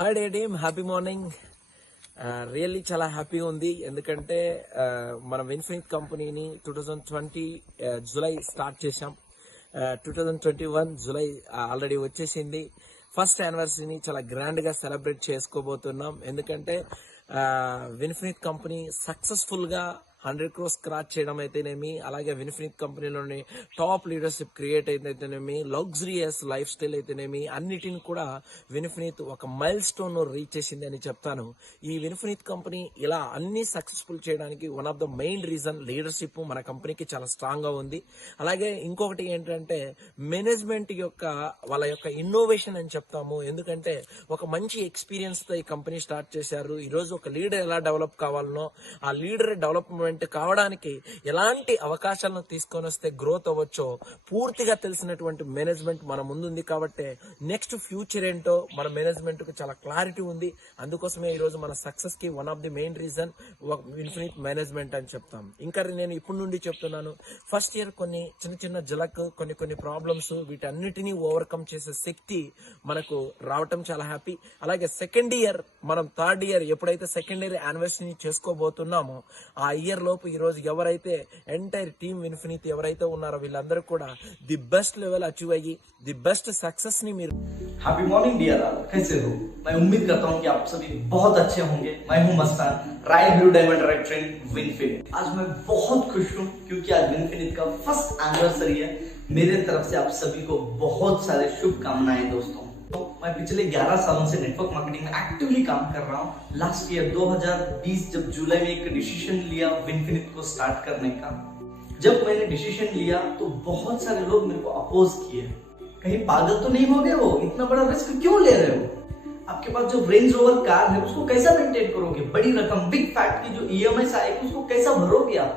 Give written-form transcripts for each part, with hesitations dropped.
Hi day team, happy morning. Really చాలా హ్యాపీగా ఉంది. ఎందుకంటే మనం విన్ఫినిట్ కంపెనీని 2020 జూలై స్టార్ట్ చేశాం. 2021 జూలై ఆల్రెడీ వచ్చేసింది. ఫస్ట్ యానివర్సరీని చాలా గ్రాండ్ గా సెలబ్రేట్ చేసుకోబోతున్నాం. ఎందుకంటే విన్ఫినిట్ కంపెనీ సక్సెస్ఫుల్ గా 100 crores క్రాచ్ చేయడం అయితేనేమి, అలాగే విన్ఫినిట్ కంపెనీలోని టాప్ లీడర్షిప్ క్రియేట్ అయితేనేమి, లగ్జరియస్ లైఫ్ స్టైల్ అయితేనేమి, అన్నిటిని కూడా విన్ఫినిట్ ఒక మైల్ స్టోన్ రీచ్ చేసింది అని చెప్తాను. ఈ విన్ఫినిట్ కంపెనీ ఇలా అన్ని సక్సెస్ఫుల్ చేయడానికి one of the main reason leadership మన కంపెనీకి చాలా స్ట్రాంగ్ గా ఉంది. అలాగే ఇంకొకటి ఏంటంటే మేనేజ్మెంట్ యొక్క వాళ్ళ యొక్క ఇన్నోవేషన్ అని చెప్తాము. ఎందుకంటే ఒక మంచి ఎక్స్పీరియన్స్ తో ఈ కంపెనీ స్టార్ట్ చేశారు. ఈ రోజు ఒక లీడర్ ఎలా డెవలప్ కావాలనో, ఆ లీడర్ డెవలప్మెంట్ కావడానికి ఎలాంటి అవకాశాలను తీసుకొని వస్తే గ్రోత్ అవ్వచ్చో పూర్తిగా తెలిసినటువంటి మేనేజ్మెంట్ మన ముందుంది. కాబట్టి నెక్స్ట్ ఫ్యూచర్ ఏంటో మన మేనేజ్మెంట్ కు చాలా క్లారిటీ ఉంది. అందుకోసమే ఈ రోజు మన సక్సెస్ కి one of the main reason infinite management అని చెప్తాం. ఇంకా నేను ఇప్పటి నుండి చెప్తున్నాను, ఫస్ట్ ఇయర్ కొన్ని చిన్న జలక్, కొన్ని ప్రాబ్లమ్స్, వీటన్నిటినీ ఓవర్కమ్ చేసే శక్తి మనకు రావటం చాలా హ్యాపీ. అలాగే సెకండ్ ఇయర్, మనం థర్డ్ ఇయర్ ఎప్పుడైతే సెకండ్ ఇయర్ యానివర్సరీ చేసుకోబోతున్నామో ఆ ఇయర్ లోపు ఈ రోజు ఎవరైతే ఎంటైర్ టీమ్ ఇన్ఫినిటీ ఎవరైతే ఉన్నారో వీళ్ళందరూ కూడా ది బెస్ట్ లెవెల్ అచీవ్ అయ్యి ది బెస్ట్ सक्सेस नहीं मेरे। हैप्पी मॉर्निंग डियर ऑल, कैसे हो? मैं उम्मीद करता हूँ कि आप सभी बहुत अच्छे होंगे। मैं हूँ Mastan, ride blue diamond ride train Vinfinit. आज मैं बहुत खुश हूँ क्योंकि आज विनफिनिट का फर्स्ट एनिवर्सरी है। मेरे तरफ से आप सभी को बहुत सारे शुभकामनाएं दोस्तों। तो मैं पिछले 11 सालों से नेटवर्क मार्केटिंग में एक्टिवली काम कर रहा हूँ। लास्ट ईयर 2020 जब जुलाई में एक डिसीजन लिया विनफिनिट को स्टार्ट करने का, जब मैंने डिसीजन लिया तो बहुत सारे लोग मेरे को अपोज किए, कहीं पागल तो नहीं हो गए हो, इतना बड़ा रिस्क क्यों ले रहे हो? आपके पास जो रेंज रोवर कार है उसको कैसा मेंटेन करोगे? बड़ी रकम बिग फैट की जो ईएमआई आएगी उसको कैसा भरोगे आप?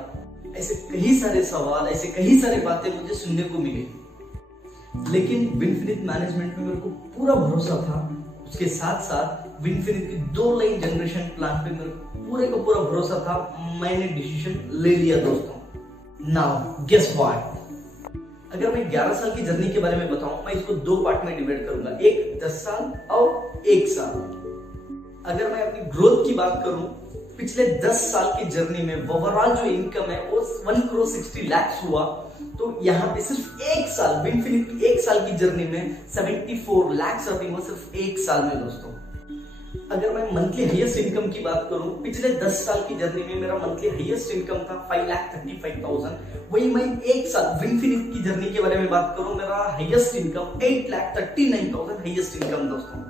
ऐसे कई सारे सवाल, ऐसे कई सारे बातें मुझे सुनने को मिले, लेकिन विनफिनिट मैनेजमेंट में मेरे को पूरा भरोसा था। उसके साथ साथ विनफिनिट की 2 लाइन जनरेशन प्लान पे मेरे पूरे का पूरा भरोसा था। मैंने डिसीजन ले लिया दोस्तों। नाउ गेस व्हाट, अगर मैं 11 साल की जर्नी के बारे में बताऊं, मैं इसको 2 पार्ट में डिवाइड करूंगा, एक 10 साल और 1 साल। अगर मैं अपनी ग्रोथ की बात करूं, पिछले 10 साल की जर्नी में ओवरऑल जो इनकम है वो 1 crore 60 lakhs हुआ। तो यहाँ पे सिर्फ 1 साल, विनफिनिट की 1 साल की जर्नी में 74 lakhs अर्निंग हुआ सिर्फ 1 साल में दोस्तों। अगर मैं मंथली हाईएस्ट इनकम की बात करूं, पिछले 10 साल की जर्नी में मेरा मंथली हाईएस्ट इनकम था 5,35,000। वही मैं 1 साल विनफिनिट की जर्नी के बारे में बात करूं, मेरा हाईएस्ट इनकम 8,39,000 हाईएस्ट इनकम दोस्तों।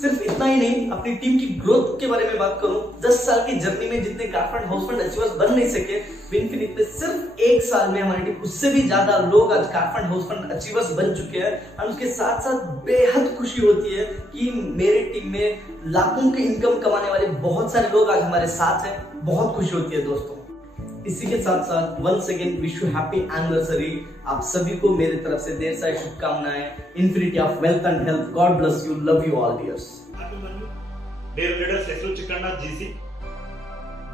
सिर्फ इतना ही नहीं, अपनी टीम की ग्रोथ के बारे में बात करूं, 10 साल की जर्नी में जितने कारफंड हाउसफंड अचीवर्स बन नहीं सके, विनफिनिट में सिर्फ 1 साल में हमारी टीम उससे भी ज्यादा लोग आज कारफंड हाउसफंड अचीवर्स बन चुके हैं। और उसके साथ साथ बेहद खुशी होती है कि मेरे टीम में लाखों की इनकम कमाने वाले बहुत सारे लोग आज हमारे साथ हैं। बहुत खुशी होती है दोस्तों। इसी के साथ साथ once again wish you happy anniversary. आप सभी को मेरे तरफ से ढेर सारी शुभकामनाएं। Infinity of wealth and health, God bless you, love you all dears. Dear leaders ಹೆಸರು ಚಿಕ್ಕಣ್ಣ ಜಿಸಿ,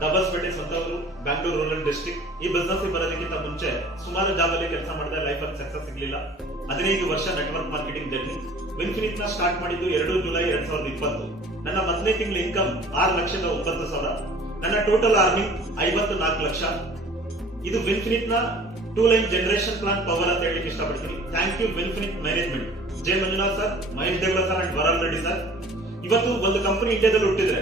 ದಬಸ್ಪೇಟೆ ಸ್ವಂತವರು, ಬ್ಯಾಂಗ್ಳೂರ್ ರೂರಲ್ ಡಿಸ್ಟ್ರಿಕ್ಟ್. ಈ ಬಿಸ್ನೆಸ್ ಬರೋದಕ್ಕಿಂತ ಮುಂಚೆ ಸುಮಾರು ಜಾಬ್ ಅಲ್ಲಿ ಕೆಲಸ ಮಾಡಿದ, ಲೈಫ್ ಅಲ್ಲಿ ಸಕ್ಸಸ್ ಸಿಗಲಿಲ್ಲ. 15 ವರ್ಷ ನೆಟ್ವರ್ಕ್ ಮಾರ್ಕೆಟಿಂಗ್ ಜರ್ನಿ. ವಿನ್ಫಿನಿಟ್ ನ ಸ್ಟಾರ್ಟ್ ಮಾಡಿದ್ದು 2 ಜುಲೈ 2020. ನನ್ನ ಮೊದಲನೇ ತಿಂಗಳ ಇನ್ಕಮ್ 6,09,000. ನನ್ನ ಟೋಟಲ್ ಅರ್ನಿಂಗ್ 54 ಲಕ್ಷ. ಇದು ವಿನ್ಫಿನಿಟ್ ನ 2 ಲೈನ್ ಜನರೇಷನ್ ಪ್ಲಾನ್ ಪವರ್ ಅಂತ ಹೇಳಲಿಕ್ಕೆ ಇಷ್ಟಪಡ್ತೀನಿ. Thank you Vinfinit management, J Manjunath sir, Mahesh Devala sir and Varal Reddy sir. ಇವತ್ತು ಒಂದು ಕಂಪನಿ ಇಂಡಿಯಾದಲ್ಲಿ ಹುಟ್ಟಿದ್ರೆ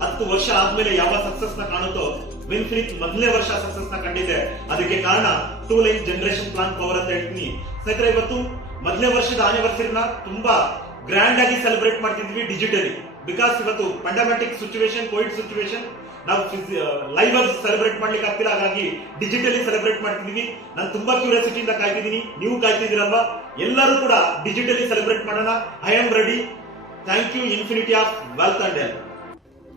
10 ವರ್ಷ ಆದ್ಮೇಲೆ ಯಾವ ಸಕ್ಸಸ್ ನ ಕಾಣುತ್ತೋ, ವಿನ್ಫಿನಿಟ್ ಮೊದಲನೇ ವರ್ಷ ಸಕ್ಸಸ್ ನ ಕಂಡಿದೆ. ಅದಕ್ಕೆ ಕಾರಣ 2 ಲೈನ್ ಜನರೇಷನ್ ಪ್ಲಾನ್ ಪವರ್ ಅಂತ ಹೇಳ್ತೀನಿ. ಸ್ನೇಹಿತರೆ, ಇವತ್ತು ಮೊದಲನೇ ವರ್ಷದ ಆನಿವರ್ಸರಿನ ತುಂಬಾ ಗ್ರ್ಯಾಂಡ್ ಆಗಿ ಸೆಲೆಬ್ರೇಟ್ ಮಾಡ್ತಿದ್ವಿ ಡಿಜಿಟಲಿ. ಬಿಕಾಸ್ ಇವತ್ತು ಪಂಡಮೆಟಿಕ್ ಸಿಚುವೇಶನ್, ಕೋವಿಡ್ ಸಿಚುವೇಶನ್, ನಾವು ಲೈವ್ ಆಗಿ ಸೆಲೆಬ್ರೇಟ್ ಮಾಡ್ಲಿಕ್ಕೆ ಆಗ್ತಿಲ್ಲ. ಹಾಗಾಗಿ ಡಿಜಿಟಲಿ ಸೆಲೆಬ್ರೇಟ್ ಮಾಡ್ತಿದೀವಿ. ನಾನು ತುಂಬಾ ಕ್ಯೂರಿಯಾಸಿಟಿಯಿಂದ ಕಾಯ್ತಿದ್ದೀನಿ, ನೀವು ಕಾಯ್ತಿದ್ದೀರಲ್ವಾ? ಎಲ್ಲರೂ ಕೂಡ ಡಿಜಿಟಲಿ ಸೆಲೆಬ್ರೇಟ್ ಮಾಡೋಣ. I am ready. Thank you infinity of wealth and health.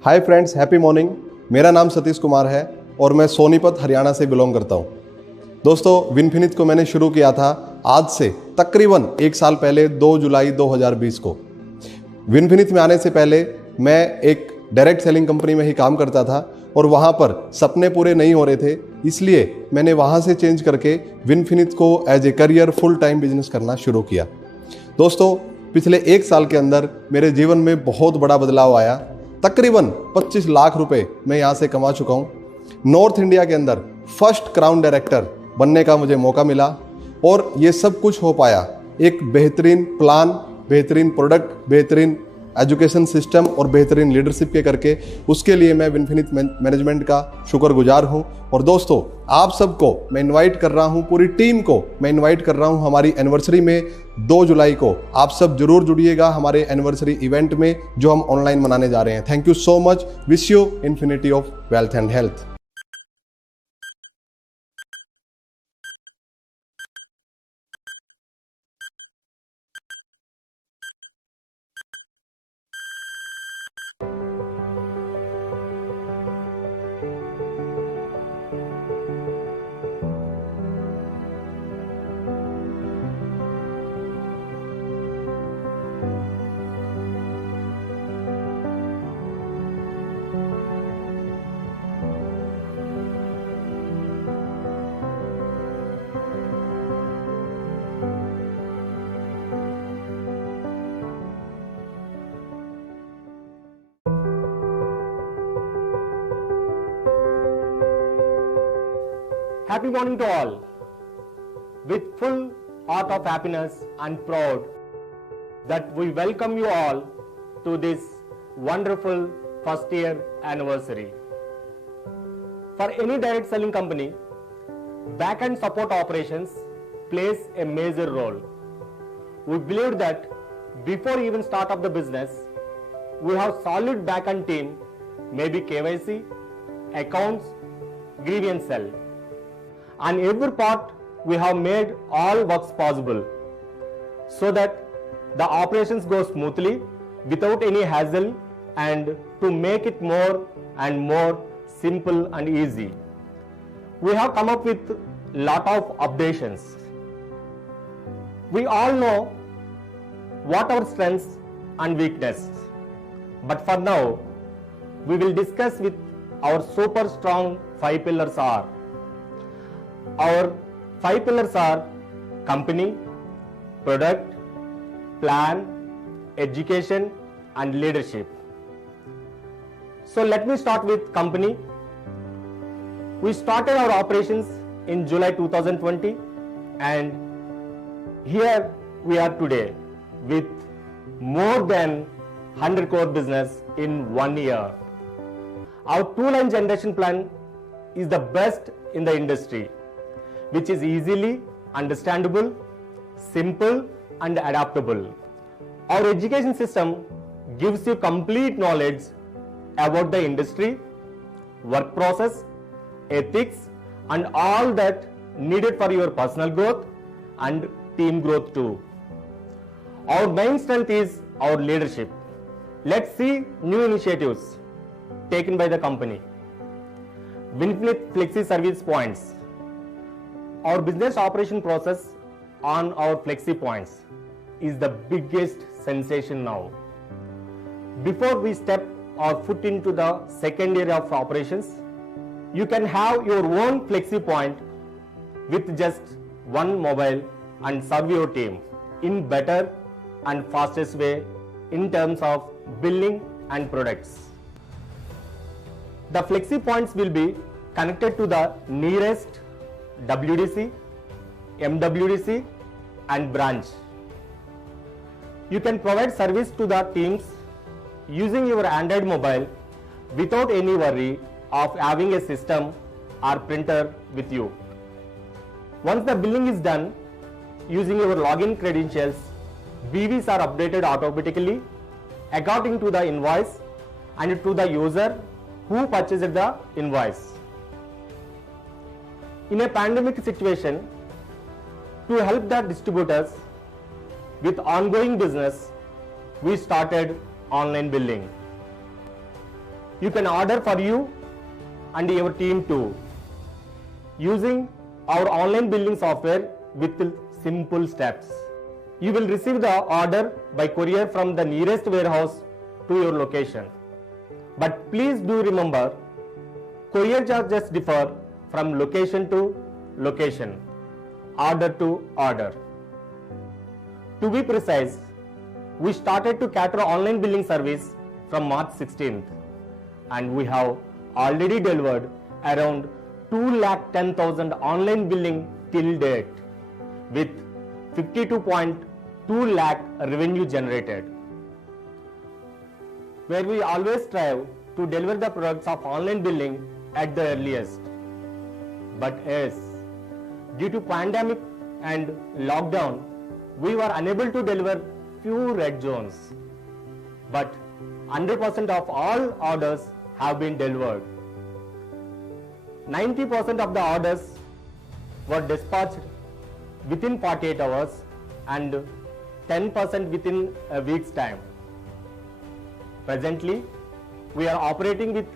Hi friends, happy morning. मेरा नाम सतीश कुमार है और मैं सोनीपत हरियाणा से बिलोंग करता हूँ। दोस्तों, विनफिनिट को मैंने शुरू किया था आज से तकरीबन 1 साल पहले, 2 जुलाई 2020 को। विनफिनिट में आने से पहले मैं एक डायरेक्ट सेलिंग कंपनी में ही काम करता था और वहाँ पर सपने पूरे नहीं हो रहे थे, इसलिए मैंने वहाँ से चेंज करके विनफिनिट को as a career full time business करना शुरू किया। दोस्तों, पिछले एक साल के अंदर मेरे जीवन में बहुत बड़ा बदलाव आया। तकरीबन 25 लाख रुपए मैं यहाँ से कमा चुका हूँ। नॉर्थ इंडिया के अंदर फर्स्ट क्राउन डायरेक्टर बनने का मुझे मौका मिला और ये सब कुछ हो पाया एक बेहतरीन प्लान, बेहतरीन प्रोडक्ट, बेहतरीन एजुकेशन सिस्टम और बेहतरीन लीडरशिप के करके। उसके लिए मैं विनफिनिट मैनेजमेंट का शुक्रगुजार हूं। और दोस्तों, आप सबको मैं इनवाइट कर रहा हूं, पूरी टीम को मैं इनवाइट कर रहा हूं हमारी एनिवर्सरी में 2 जुलाई को। आप सब जरूर जुड़िएगा हमारे एनिवर्सरी इवेंट में जो हम ऑनलाइन मनाने जा रहे हैं। Thank you so much. Wish you infinity of wealth and health. Happy morning to all. With full heart of happiness and proud that we welcome you all to this wonderful first year anniversary. For any direct selling company, back end support operations plays a major role. We believe that before even start of the business, we have solid back end team, maybe KYC, accounts, grievance cell. On every part, we have made all works possible so that the operations go smoothly without any hassle and to make it more and more simple and easy. We have come up with lot of updations. We all know what our strengths and weaknesses, but for now, we will discuss with our super strong 5 pillars are. Our 5 pillars are company, product, plan, education and leadership. So let me start with company. We started our operations in July 2020 and here we are today with more than 100 crore business in 1 year. Our 2-line generation plan is the best in the industry, which is easily understandable, simple and adaptable. Our education system gives you complete knowledge about the industry, work process, ethics and all that needed for your personal growth and team growth too. Our main strength is our leadership. Let's see new initiatives taken by the company. Winfinite Flexi Service Points. Our business operation process on our Flexi Points is the biggest sensation now. Before we step our foot into the second area of operations, you can have your own Flexi Point with just one mobile and serve your team in better and fastest way in terms of billing and products. The Flexi Points will be connected to the nearest WDC, MWDC and branch. You can provide service to the teams using your Android mobile without any worry of having a system or printer with you. Once the billing is done, using your login credentials, BVs are updated automatically according to the invoice and to the user who purchased the invoice. In a pandemic situation, to help the distributors with ongoing business, we started online billing. You can order for you and your team too, using our online billing software with simple steps. You will receive the order by courier from the nearest warehouse to your location. But please do remember, courier charges differ from location to location, order to order. To be precise, we started to cater online billing service from March 16th, and we have already delivered around 210,000 online billing till date with 52.2 lakh revenue generated. Where we always strive to deliver the products of online billing at the earliest. But yes, due to pandemic and lockdown, we were unable to deliver few red zones. But 100% of all orders have been delivered. 90% of the orders were dispatched within 48 hours and 10% within a week's time. Presently, we are operating with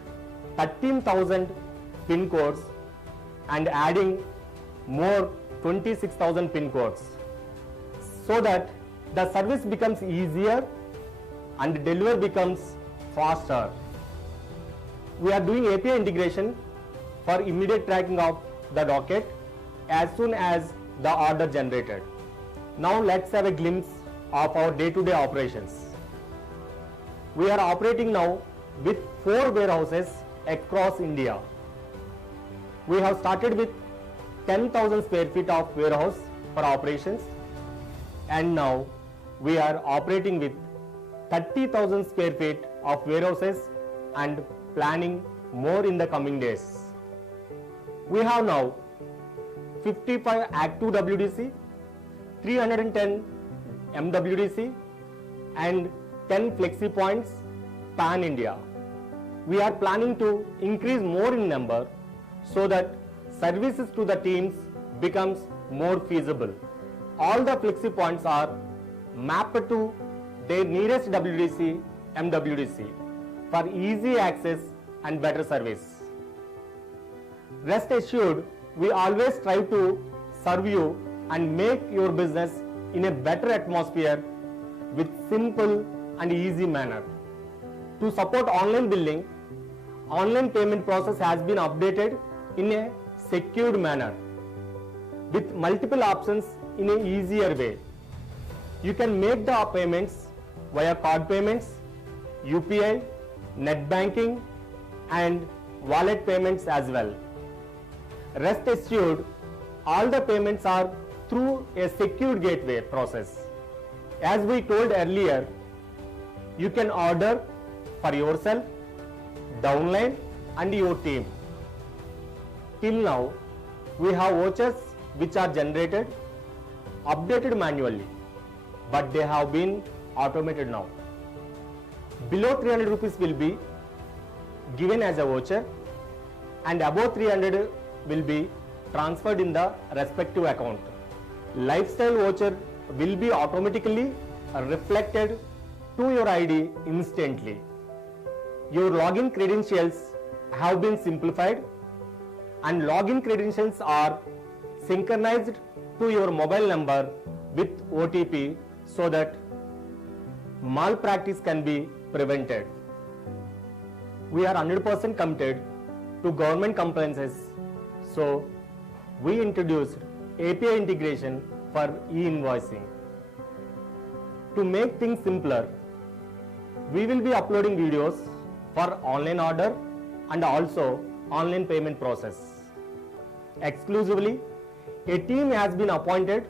13,000 PIN codes and adding more 26,000 PIN codes so that the service becomes easier and delivery becomes faster. We are doing API integration for immediate tracking of the docket as soon as the order generated. Now let's have a glimpse of our day-to-day operations. We are operating now with 4 warehouses across India. We have started with 10,000 square feet of warehouse for operations, and now we are operating with 30,000 square feet of warehouses and planning more in the coming days. We have now 55 active WDC, 310 MWDC and 10 flexi points pan India. We are planning to increase more in number so that services to the teams becomes more feasible. All the flexi points are mapped to their nearest WDC, MWDC for easy access and better service. Rest assured, we always strive to serve you and make your business in a better atmosphere with simple and easy manner. To support online billing, online payment process has been updated in a secured manner with multiple options in an easier way. You can make the payments via card payments, UPI, net banking and wallet payments as well. Rest assured, all the payments are through a secured gateway process. As we told earlier, you can order for yourself, downline and your team. Till now, we have vouchers which are generated, updated manually, but they have been automated now. Below 300 rupees will be given as a voucher and above 300 will be transferred in the respective account. Lifestyle voucher will be automatically reflected to your ID instantly. Your login credentials have been simplified and login credentials are synchronized to your mobile number with OTP so that malpractice can be prevented. We are 100% committed to government compliances, so we introduced API integration for e-invoicing. To make things simpler, we will be uploading videos for online order and also online payment process. Exclusively, a team has been appointed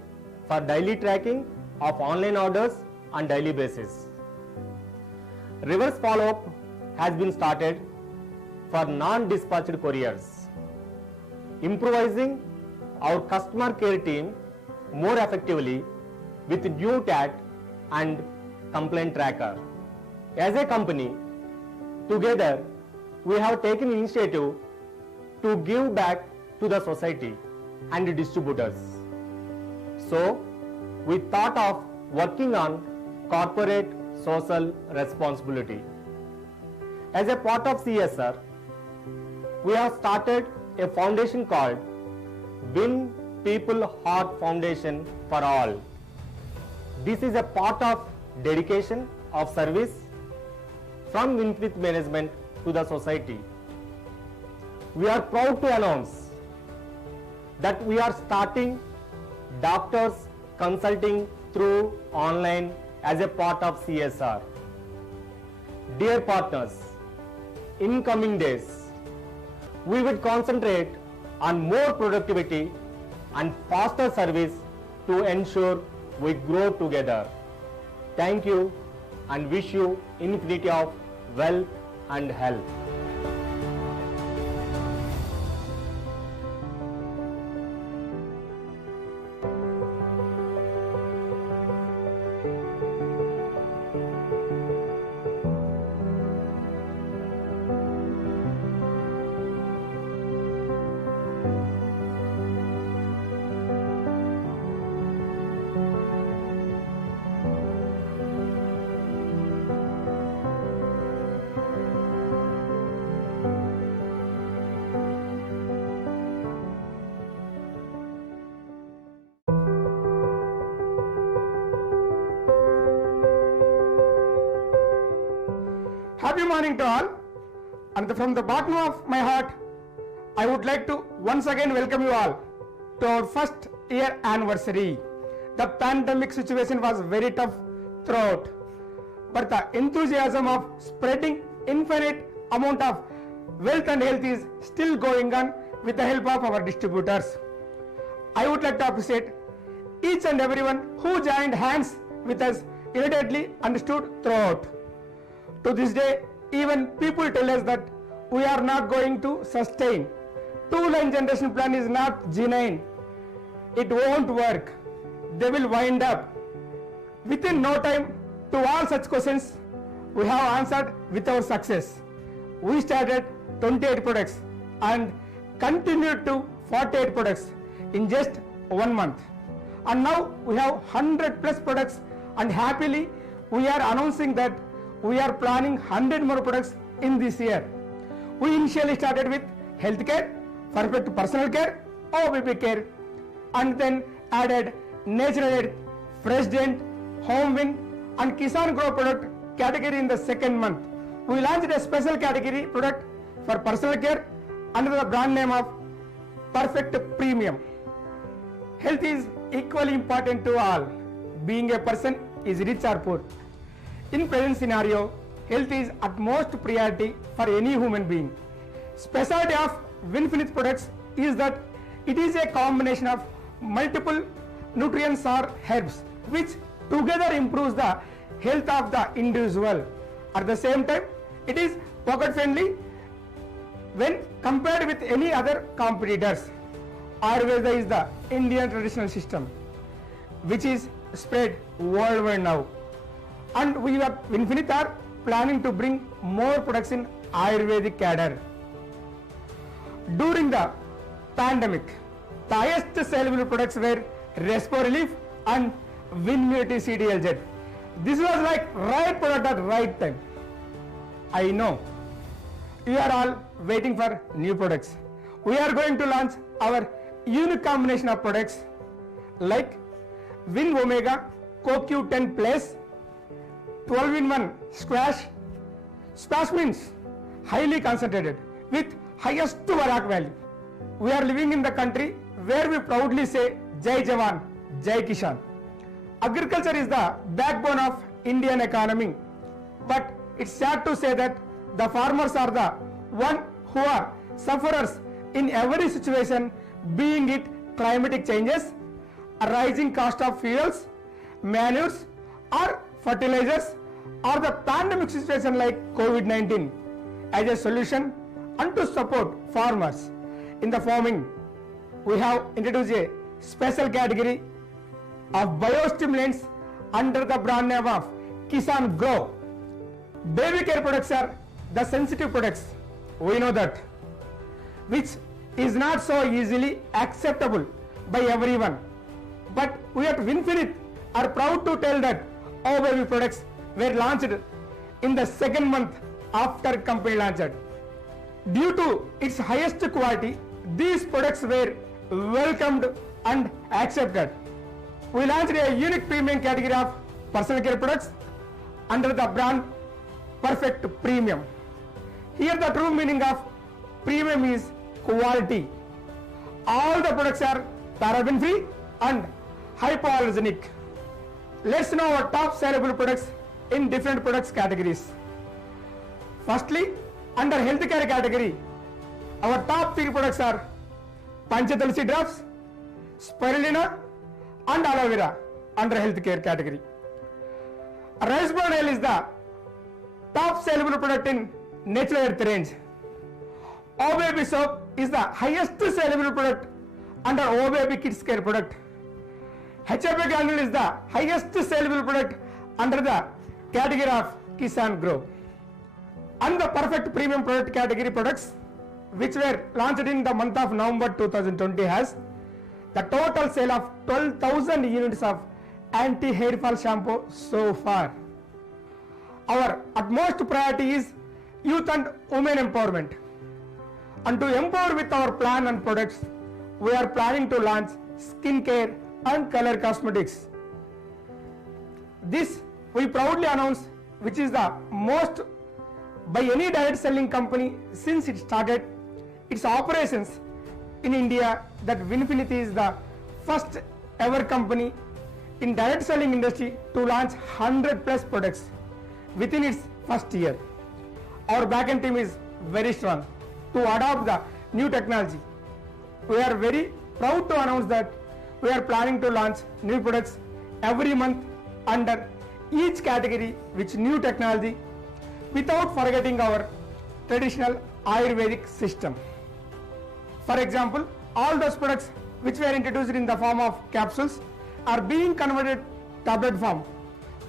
for daily tracking of online orders on daily basis. Reverse follow-up has been started for non-dispatched couriers, improvising our customer care team more effectively with new TAT and complaint tracker. As a company, together we have taken initiative to give back to the society and distributors. So, we thought of working on corporate social responsibility. As a part of CSR, we have started a foundation called Win People Heart Foundation for All. This is a part of dedication of service from Winfrith management to the society. We are proud to announce that we are starting doctors consulting through online as a part of CSR. Dear partners, in coming days, we will concentrate on more productivity and faster service to ensure we grow together. Thank you and wish you infinity of wealth and health. Happy morning to all, and from the bottom of my heart, I would like to once again welcome you all to our first year anniversary. The pandemic situation was very tough throughout, but the enthusiasm of spreading infinite amount of wealth and health is still going on with the help of our distributors. I would like to appreciate each and everyone who joined hands with us immediately understood throughout. To this day, even people tell us that we are not going to sustain. Two-line generation plan is not genuine. It won't work. They will wind up. Within no time, to all such questions, we have answered with our success. We started 28 products and continued to 48 products in just 1 month. And now we have 100 plus products, and happily we are announcing that we are planning 100 more products in this year. We initially started with healthcare, perfect personal care, OBP care, and then added Natural Health, Fresh Dent, Home Win, and Kisan Grow product category in the second month. We launched a special category product for personal care under the brand name of Perfect Premium. Health is equally important to all, being a person is rich or poor. In present scenario, health is utmost priority for any human being. Specialty of Winfinite products is that it is a combination of multiple nutrients or herbs which together improves the health of the individual. At the same time, it is pocket friendly when compared with any other competitors. Ayurveda is the Indian traditional system which is spread worldwide now. And we at Winfinite are planning to bring more products in Ayurvedic cadre. During the pandemic, the highest sellable products were Respo Relief and Winmunity CDLZ. This was like right product at right time. I know you are all waiting for new products. We are going to launch our unique combination of products like Win Omega CoQ10 Plus, 12-in-1 Squash. Squash means highly concentrated with highest Varak value. We are living in the country where we proudly say Jai Jawan, Jai Kishan. Agriculture is the backbone of Indian economy, but it's sad to say that the farmers are the one who are sufferers in every situation, being it climatic changes, a rising cost of fuels, manures or fertilizers, or the pandemic situation like COVID-19. As a solution and to support farmers in the farming, we have introduced a special category of biostimulants under the brand name of Kisan Grow. Baby care products are the sensitive products, we know that, which is not so easily acceptable by everyone. But we at Winfinite are proud to tell that our baby products were launched in the second month after company launched. Due to its highest quality, these products were welcomed and accepted. We launched a unique premium category of personal care products under the brand Perfect Premium. Here the true meaning of premium is quality. All the products are paraben free and hypoallergenic. let's know our top sellable products in different products categories. Firstly, under healthcare category, our top 3 products are Panchatulsi drops, Spirulina and aloe vera under healthcare category. Rice bran oil is the top sellable product in natural earth range. O Baby soap is the highest sellable product under O Baby kids care product. HFA granule is the highest sellable product under the category of Kisan Grow. And the perfect premium product category products which were launched in the month of November 2020 has the total sale of 12,000 units of anti-hair fall shampoo so far. Our utmost priority is youth and women empowerment. And to empower with our plan and products, we are planning to launch skincare and color cosmetics. This we proudly announce, which is the most by any direct selling company since it started its operations in India, that Winfinity is the first ever company in direct selling industry to launch 100 plus products within its first year. Our backend team is very strong to adopt the new technology. We are very proud to announce that we are planning to launch new products every month under each category with new technology without forgetting our traditional Ayurvedic system. For example, all those products which were introduced in the form of capsules are being converted tablet form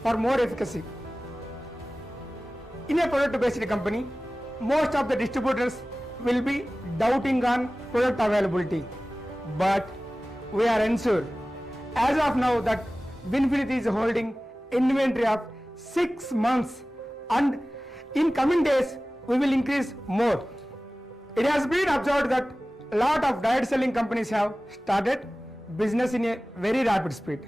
for more efficacy. In a product-based company, most of the distributors will be doubting on product availability, but we are ensured as of now that Winfinity is holding inventory of 6 months, and in coming days we will increase more. It has been observed that a lot of direct selling companies have started business in a very rapid speed,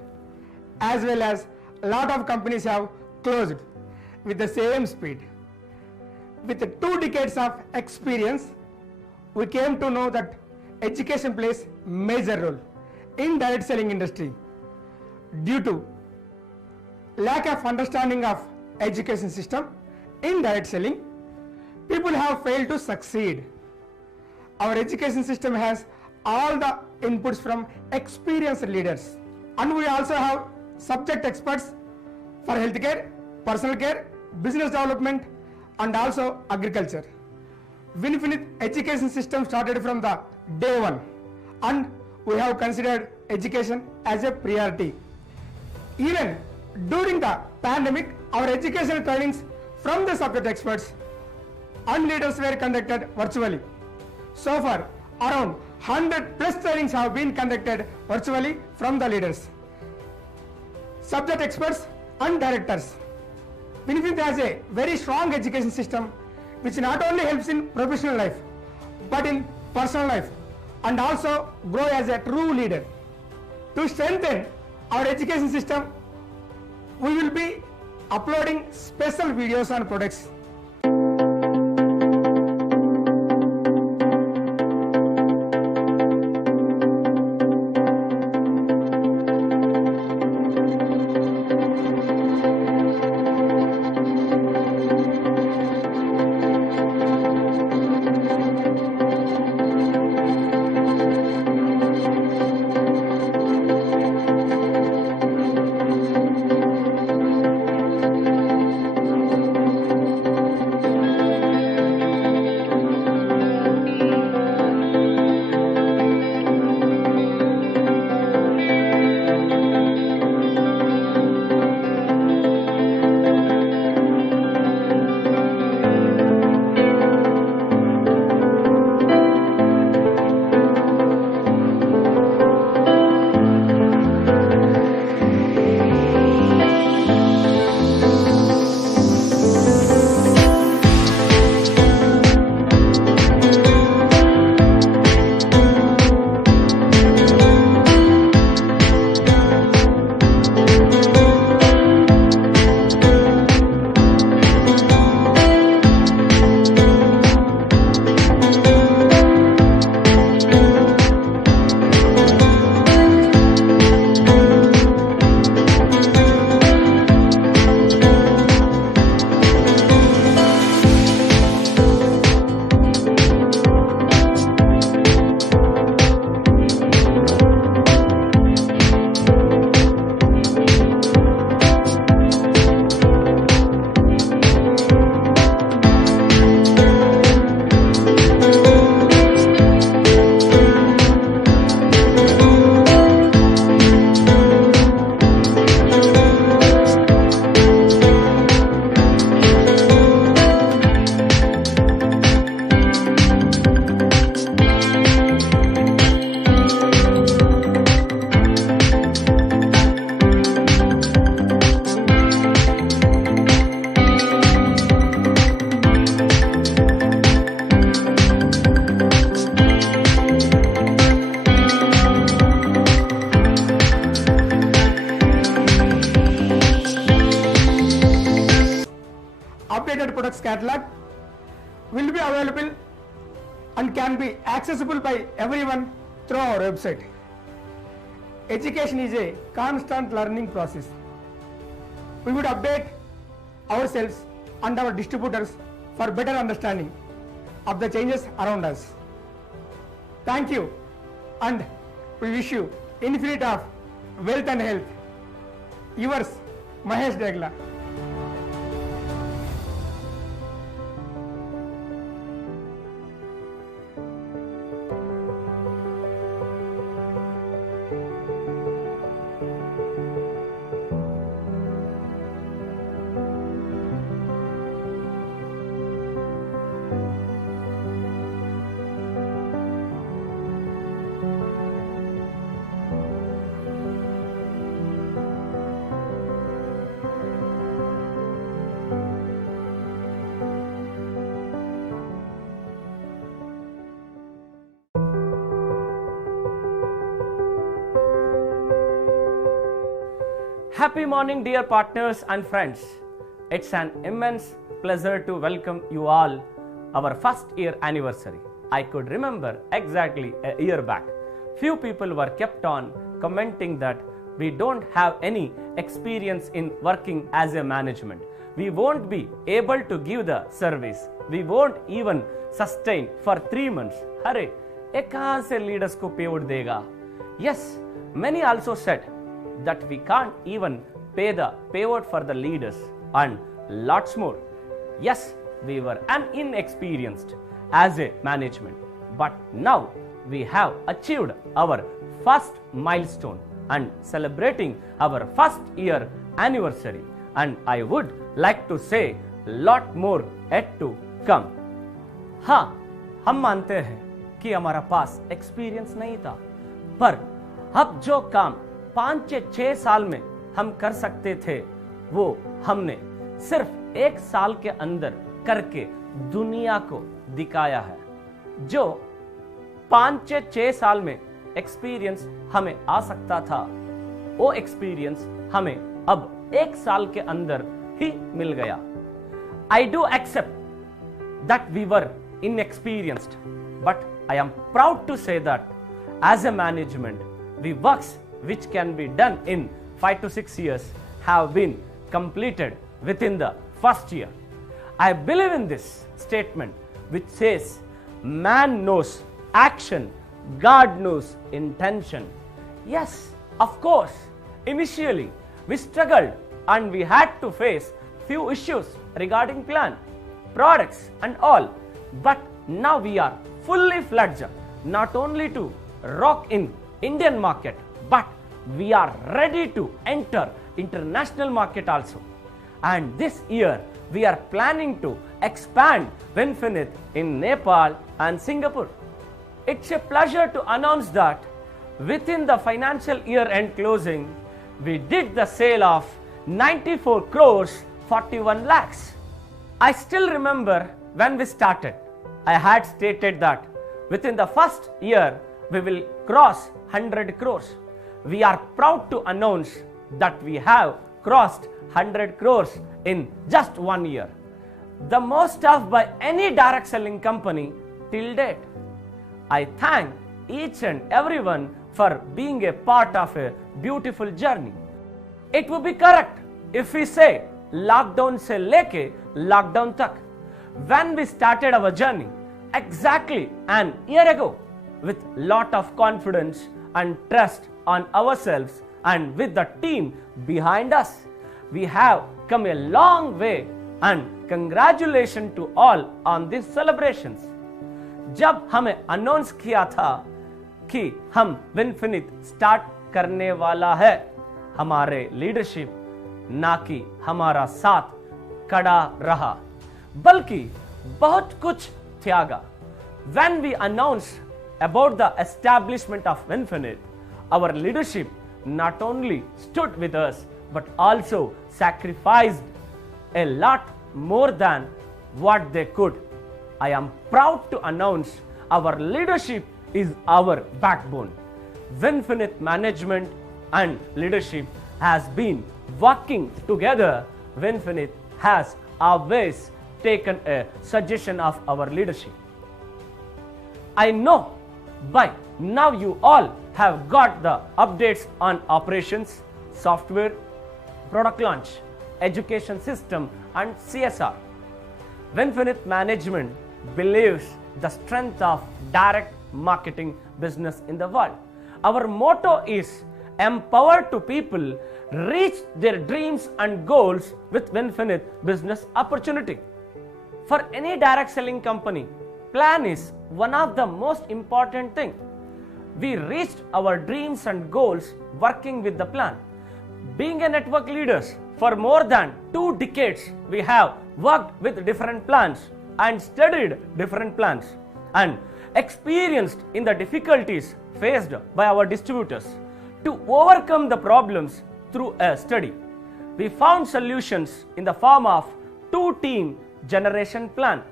as well as a lot of companies have closed with the same speed. With 2 decades of experience, we came to know that education plays major role in direct selling industry. Due to lack of understanding of education system in direct selling, people have failed to succeed. Our education system has all the inputs from experienced leaders, and we also have subject experts for healthcare, personal care, business development and also agriculture. Winfinity education system started from the day one, and we have considered education as a priority. Even during the pandemic, our educational trainings from the subject experts and leaders were conducted virtually. So far, around 100 plus trainings have been conducted virtually from the leaders, subject experts and directors. Winfinity has a very strong education system which not only helps in professional life but in personal life, and also grow as a true leader. To strengthen our education system, we will be uploading special videos on products. updated products catalog will be available and can be accessible by everyone through our website. Education is a constant learning process. We would update ourselves and our distributors for better understanding of the changes around us. Thank you, and we wish you infinite of wealth and health. Yours, Mahesh Degla. Happy morning, dear partners and friends. It's an immense pleasure to welcome you all our first year anniversary. I could remember exactly a year back. Few people were kept on commenting that we don't have any experience in working as a management. We won't be able to give the service. We won't even sustain for 3 months. Hare, ye kahan se leaders ko payout dega? Yes, many also said that we can't even pay the payout for the leaders and lots more. Yes, we were inexperienced as a management, but now we have achieved our first milestone and celebrating our first year anniversary, and I would like to say lot more yet to come. हाँ, हम मानते हैं कि हमारा पास experience नहीं था, पर अब जो काम 5 से 6 साल में हम कर सकते थे वो हमने सिर्फ 1 साल के अंदर करके दुनिया को दिखाया है। जो 5 से 6 साल में एक्सपीरियंस हमें आ सकता था, वो एक्सपीरियंस हमें अब 1 साल के अंदर ही मिल गया। I do accept that we were inexperienced, but I am proud to say that as a management, the works which can be done in 5 to 6 years have been completed within the first year. I believe in this statement which says, man knows action, God knows intention. Yes, of course, initially we struggled and we had to face few issues regarding plan, products and all, but now we are fully fledged not only to rock in Indian market, but we are ready to enter international market also. And this year we are planning to expand Winfinite in Nepal and Singapore. It's a pleasure to announce that within the financial year end closing, we did the sale of 94 crores 41 lakhs. I still remember when we started, I had stated that within the first year we will cross 100 crores. We are proud to announce that we have crossed 100 crores in just 1 year. The most of by any direct selling company till date. I thank each and everyone for being a part of a beautiful journey. It would be correct if we say lockdown se leke lockdown tak. When we started our journey exactly an year ago with lot of confidence and trust on ourselves and with the team behind us, we have come a long way and congratulations to all on these celebrations. जब हमें announce किया था कि हम विनफिनिट start करने वाला है, हमारे लीडरशिप ना कि हमारा साथ खड़ा रहा बल्कि बहुत कुछ त्यागा. When we announced about the establishment of Winfinite, our leadership not only stood with us but also sacrificed a lot more than what they could. I am proud to announce our leadership is our backbone. Winfinite management and leadership has been working together. Winfinite has always taken a suggestion of our leadership. I know by now you all have got the updates on operations, software, product launch, education system and CSR. Winfinite management believes the strength of direct marketing business in the world. Our motto is empower to people reach their dreams and goals with Winfinite business opportunity. For any direct selling company, plan is one of the most important thing. We reached our dreams and goals working with the plan. Being a network leaders for more than 2 decades, we have worked with different plans and studied different plans and experienced in the difficulties faced by our distributors. To overcome the problems through a study, we found solutions in the form of 2-team generation plan.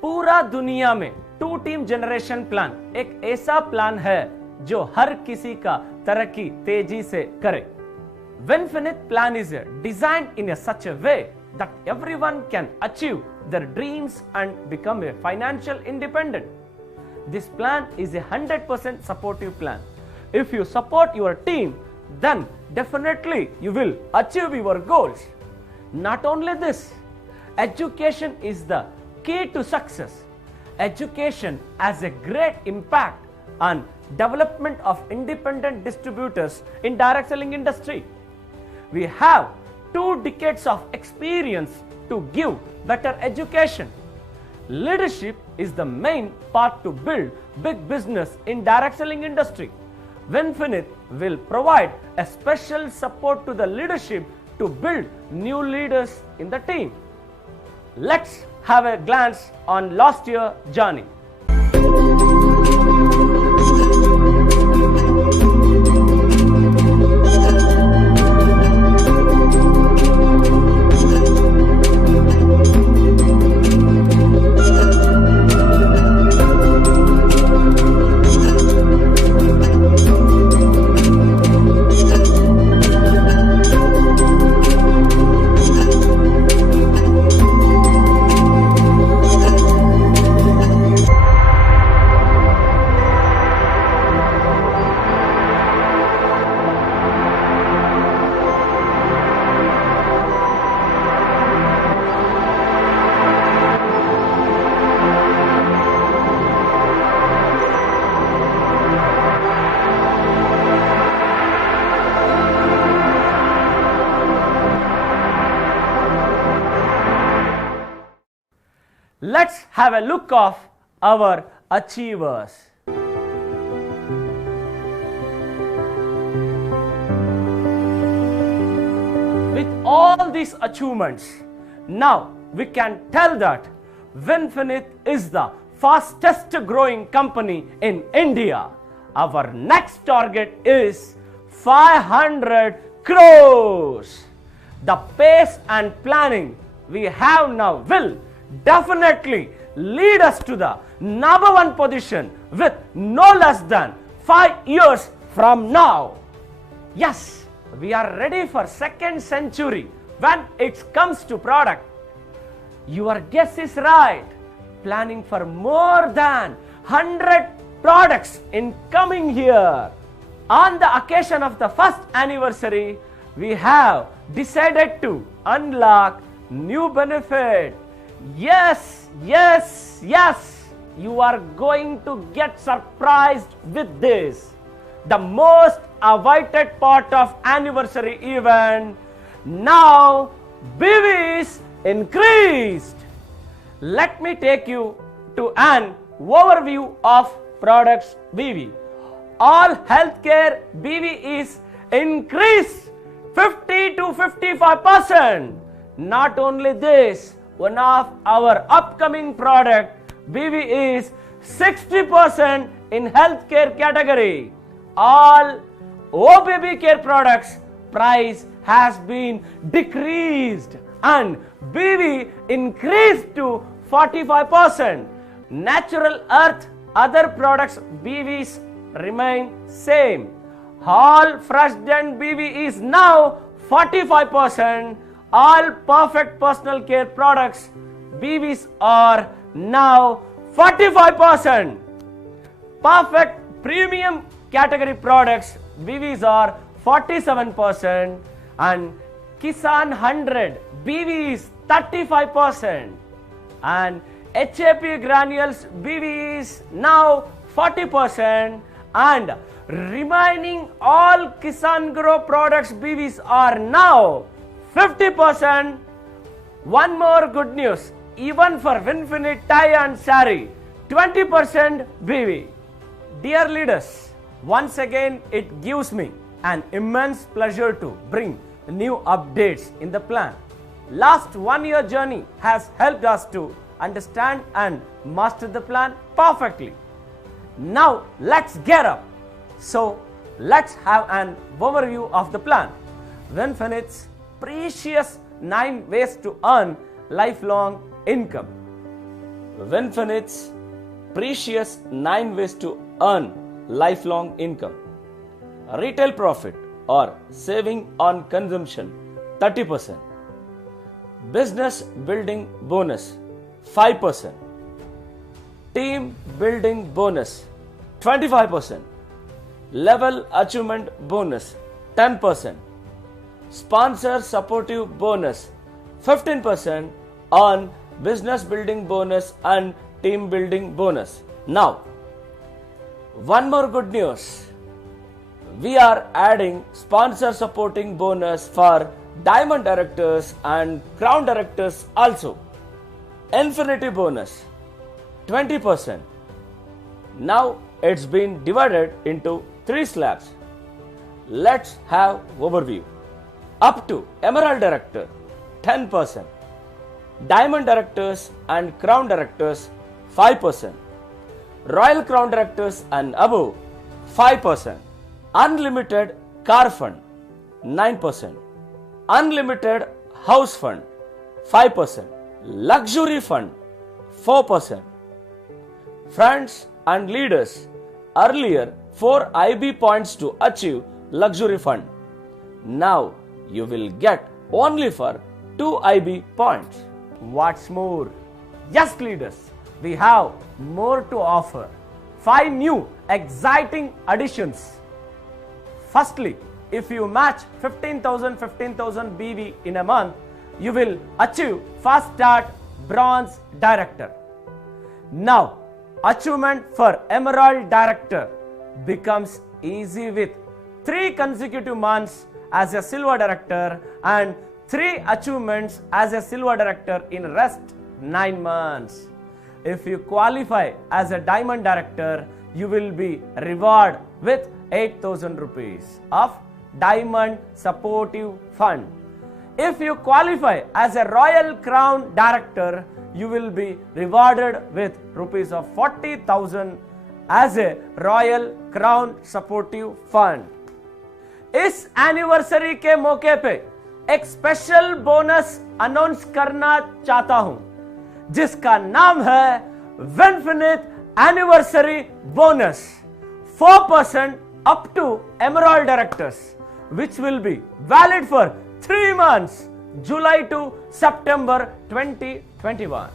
पूरा दुनिया में 2-team generation plan एक ऐसा plan है जो हर किसी का तरक्की तेजी से करे. Winfinite plan is designed in such a way that everyone can achieve their dreams and become a financial independent. This plan is a 100% supportive plan. If you support your team, then definitely you will achieve your goals. Not only this, education is the key to success. Education has a great impact on development of independent distributors in direct selling industry. We have 2 decades of experience to give better education. Leadership is the main part to build big business in direct selling industry. Winfinite will provide a special support to the leadership to build new leaders in the team. Let's have a glance on last year's journey. Let's have a look of our achievers. With all these achievements, now we can tell that Winfinite is the fastest growing company in India. Our next target is 500 crores. The pace and planning we have now will definitely lead us to the number 1 position with no less than 5 years from now. Yes, we are ready for 2nd century when it comes to product. Your guess is right. Planning for more than 100 products in coming year. On the occasion of the 1st anniversary, we have decided to unlock new benefit. Yes, yes, yes, you are going to get surprised with this. The most awaited part of anniversary event. Now, BV is increased. Let me take you to an overview of products BV. All healthcare BV is increased 50 to 55%. Not only this, one of our upcoming product BV is 60% in healthcare category. All OBB care products price has been decreased and BV increased to 45%. Natural earth other products BVs remain same. All fresh dent BV is now 45%. All perfect personal care products BVs are now 45%. Perfect premium category products BVs are 47%, and Kisan 100 BVs 35%, and HAP granules BVs now 40%, and remaining all Kisan Grow products BVs are now 50%. One more good news, even for Winfinite tie and sari, 20% BV. Dear leaders, once again it gives me an immense pleasure to bring new updates in the plan. Last 1 year journey has helped us to understand and master the plan perfectly. Now let's get up. So let's have an overview of the plan. Winfinite's precious 9 ways to earn lifelong income. Winfinite's precious 9 ways to earn lifelong income. Retail profit or saving on consumption 30%. Business building bonus 5%. Team building bonus 25%. Level achievement bonus 10%. Sponsor supportive bonus 15% on business building bonus and team building bonus. Now, one more good news. We are adding sponsor supporting bonus for diamond directors and crown directors also. Infinity bonus 20%. Now it's been divided into 3 slabs. Let's have overview. Up to Emerald Director 10%. Diamond Directors and Crown Directors 5%. Royal Crown Directors and above 5%. Unlimited Car Fund 9%. Unlimited House Fund 5%. Luxury Fund 4%. Friends and leaders, earlier 4 IB points to achieve Luxury Fund. Now you will get only for 2 IB points. What's more? Yes, leaders, we have more to offer. 5 new exciting additions. Firstly, if you match 15,000 BV in a month, you will achieve Fast Start Bronze Director. Now, achievement for Emerald Director becomes easy with 3 consecutive months as a Silver Director and 3 achievements as a Silver Director in rest 9 months. If you qualify as a Diamond Director, you will be rewarded with 8,000 rupees of Diamond Supportive Fund. If you qualify as a Royal Crown Director, you will be rewarded with rupees of 40,000 as a Royal Crown Supportive Fund. इस anniversary के मौके पे एक special bonus announce करना चाहता हूं, जिसका नाम है विनफिनिट anniversary bonus 4% up to Emerald Directors, which will be valid for 3 months, July to September 2021.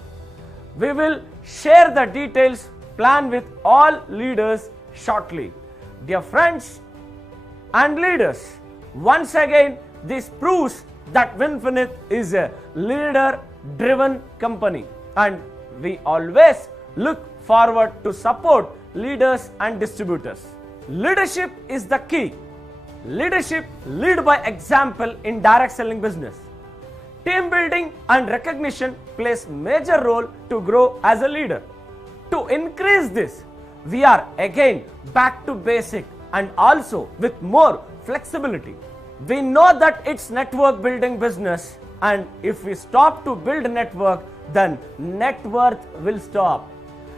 We will share the details plan with all leaders shortly. Dear friends and leaders, once again this proves that Winfinite is a leader driven company, and we always look forward to support leaders and distributors. Leadership is the key. Leadership lead by example in direct selling business. Team building and recognition plays major role to grow as a leader. To increase this, we are again back to basic and also with more flexibility. We know that it's network building business, and if we stop to build network, then net worth will stop.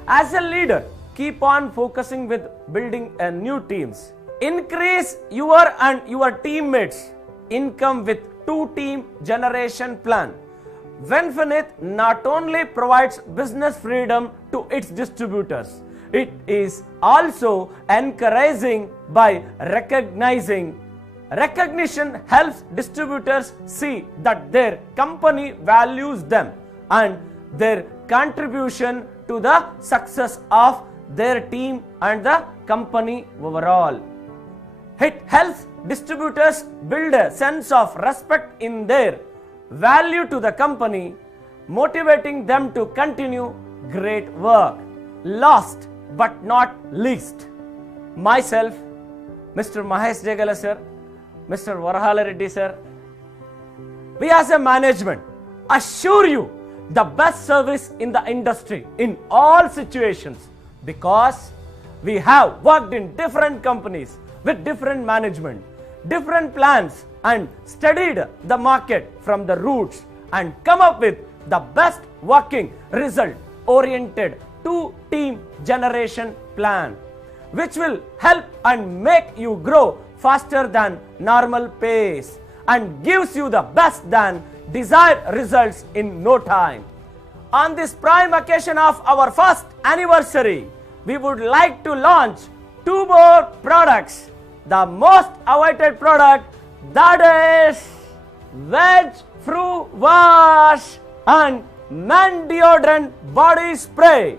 As a leader, keep on focusing with building new teams. Increase your and your teammates' income with 2-team generation plan. Winfinite not only provides business freedom to its distributors, it is also encouraging by recognizing. Recognition helps distributors see that their company values them, and their contribution to the success of their team and the company overall. It helps distributors build a sense of respect in their value to the company, motivating them to continue great work. Last but not least, myself, Mr. Mahesh Jegala sir, Mr. Varahala Reddy sir, we as a management assure you the best service in the industry in all situations, because we have worked in different companies with different management, different plans, and studied the market from the roots and come up with the best working result oriented two-team generation plan, which will help and make you grow faster than normal pace and gives you the best than desired results in no time. On this prime occasion of our first anniversary, we would like to launch 2 more products. The most awaited product, that is Veg Fruit Wash and Men Deodorant Body Spray.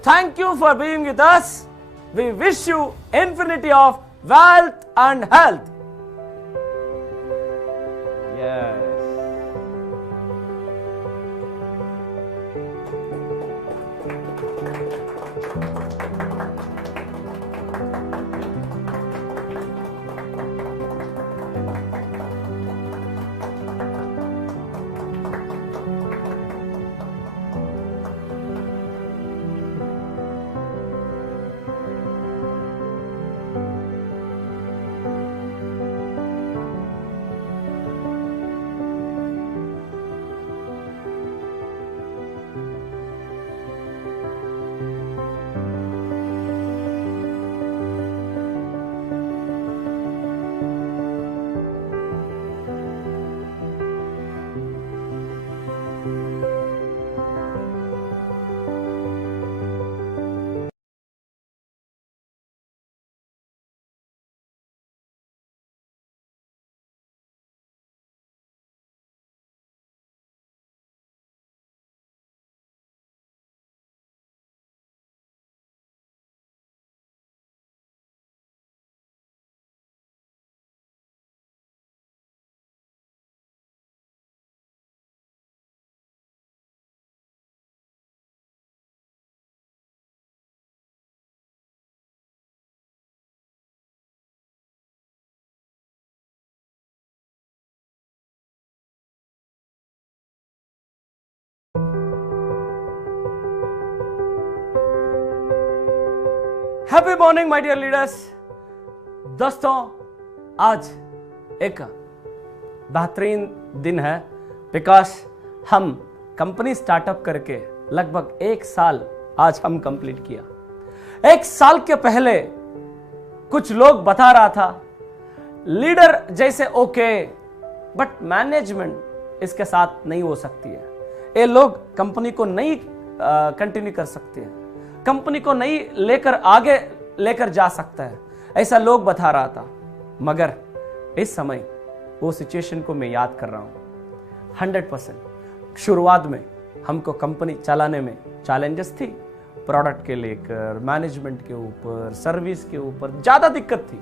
Thank you for being with us. We wish you infinity of wealth and health. Yes. Happy morning my dear leaders. दोस्तों, आज एक बेहतरीन दिन है because हम company startup करके लगभग 1 साल आज हम कंप्लीट किया। 1 साल के पहले कुछ लोग बता रहा था लीडर जैसे ओके, बट मैनेजमेंट इसके साथ नहीं हो सकती है। ये लोग कंपनी को नहीं कंटिन्यू कर सकते हैं, कंपनी को नहीं लेकर आगे लेकर जा सकता है, ऐसा लोग बता रहा था। मगर इस समय वो सिचुएशन को मैं याद कर रहा हूं। 100% शुरुआत में हमको कंपनी चलाने में चैलेंजेस थी, प्रोडक्ट के लेकर, मैनेजमेंट के ऊपर, सर्विस के ऊपर ज्यादा दिक्कत थी।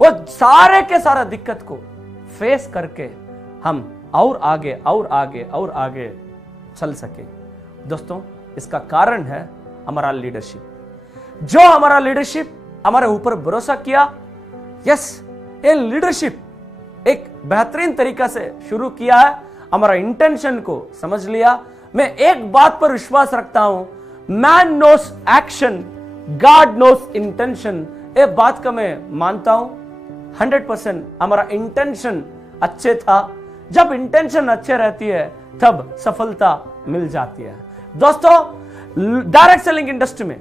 वो सारे के सारा दिक्कत को फेस करके हम और आगे चल सके। दोस्तों, इसका कारण है हमारा लीडरशिप। जो हमारा लीडरशिप हमारे ऊपर भरोसा किया, यस, ये लीडरशिप एक बेहतरीन तरीका से शुरू किया है। हमारा इंटेंशन को समझ लिया। मैं एक बात पर विश्वास रखता हूं, man knows action, God knows intention. ये बात का मैं मानता हूं। 100% हमारा इंटेंशन अच्छे था। जब इंटेंशन अच्छे रहती है तब सफलता मिल जाती है। दोस्तों, डायरेक्ट सेलिंग इंडस्ट्री में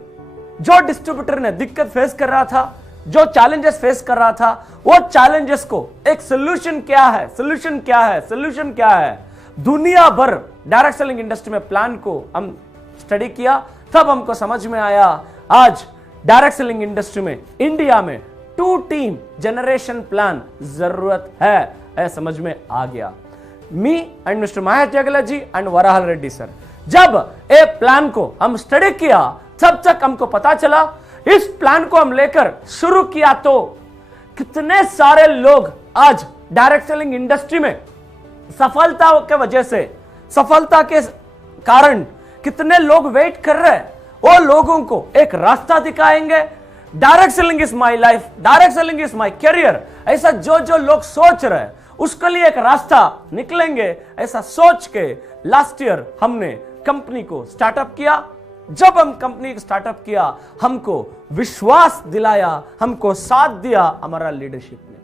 जो डिस्ट्रीब्यूटर ने दिक्कत फेस कर रहा था, जो चैलेंजेस फेस कर रहा था, वो चैलेंजेस को एक सोल्यूशन क्या है दुनिया भर डायरेक्ट सेलिंग इंडस्ट्री में प्लान को हम स्टडी किया, तब हमको समझ में आया आज डायरेक्ट सेलिंग इंडस्ट्री में इंडिया में 2 टीम जनरेशन प्लान जरूरत है। ऐसा समझ में आ गया। मी एंड मिस्टर महेश जगला जी एंड वराहल रेड्डी सर, जब ए प्लान को हम स्टडी किया तब तक हमको पता चला, इस प्लान को हम लेकर शुरू किया तो कितने सारे लोग आज डायरेक्ट सेलिंग इंडस्ट्री में सफलता के वजह से, सफलता के कारण कितने लोग वेट कर रहे हैं। वो लोगों को एक रास्ता दिखाएंगे। Direct selling is my life, direct selling is my career, ऐसा जो लोग सोच रहे हैं उसके लिए एक रास्ता निकलेंगे, ऐसा सोच के लास्ट ईयर हमने कंपनी को स्टार्टअप किया। जब हम कंपनी को स्टार्टअप किया, हमको विश्वास दिलाया, हमको साथ दिया हमारा लीडरशिप ने।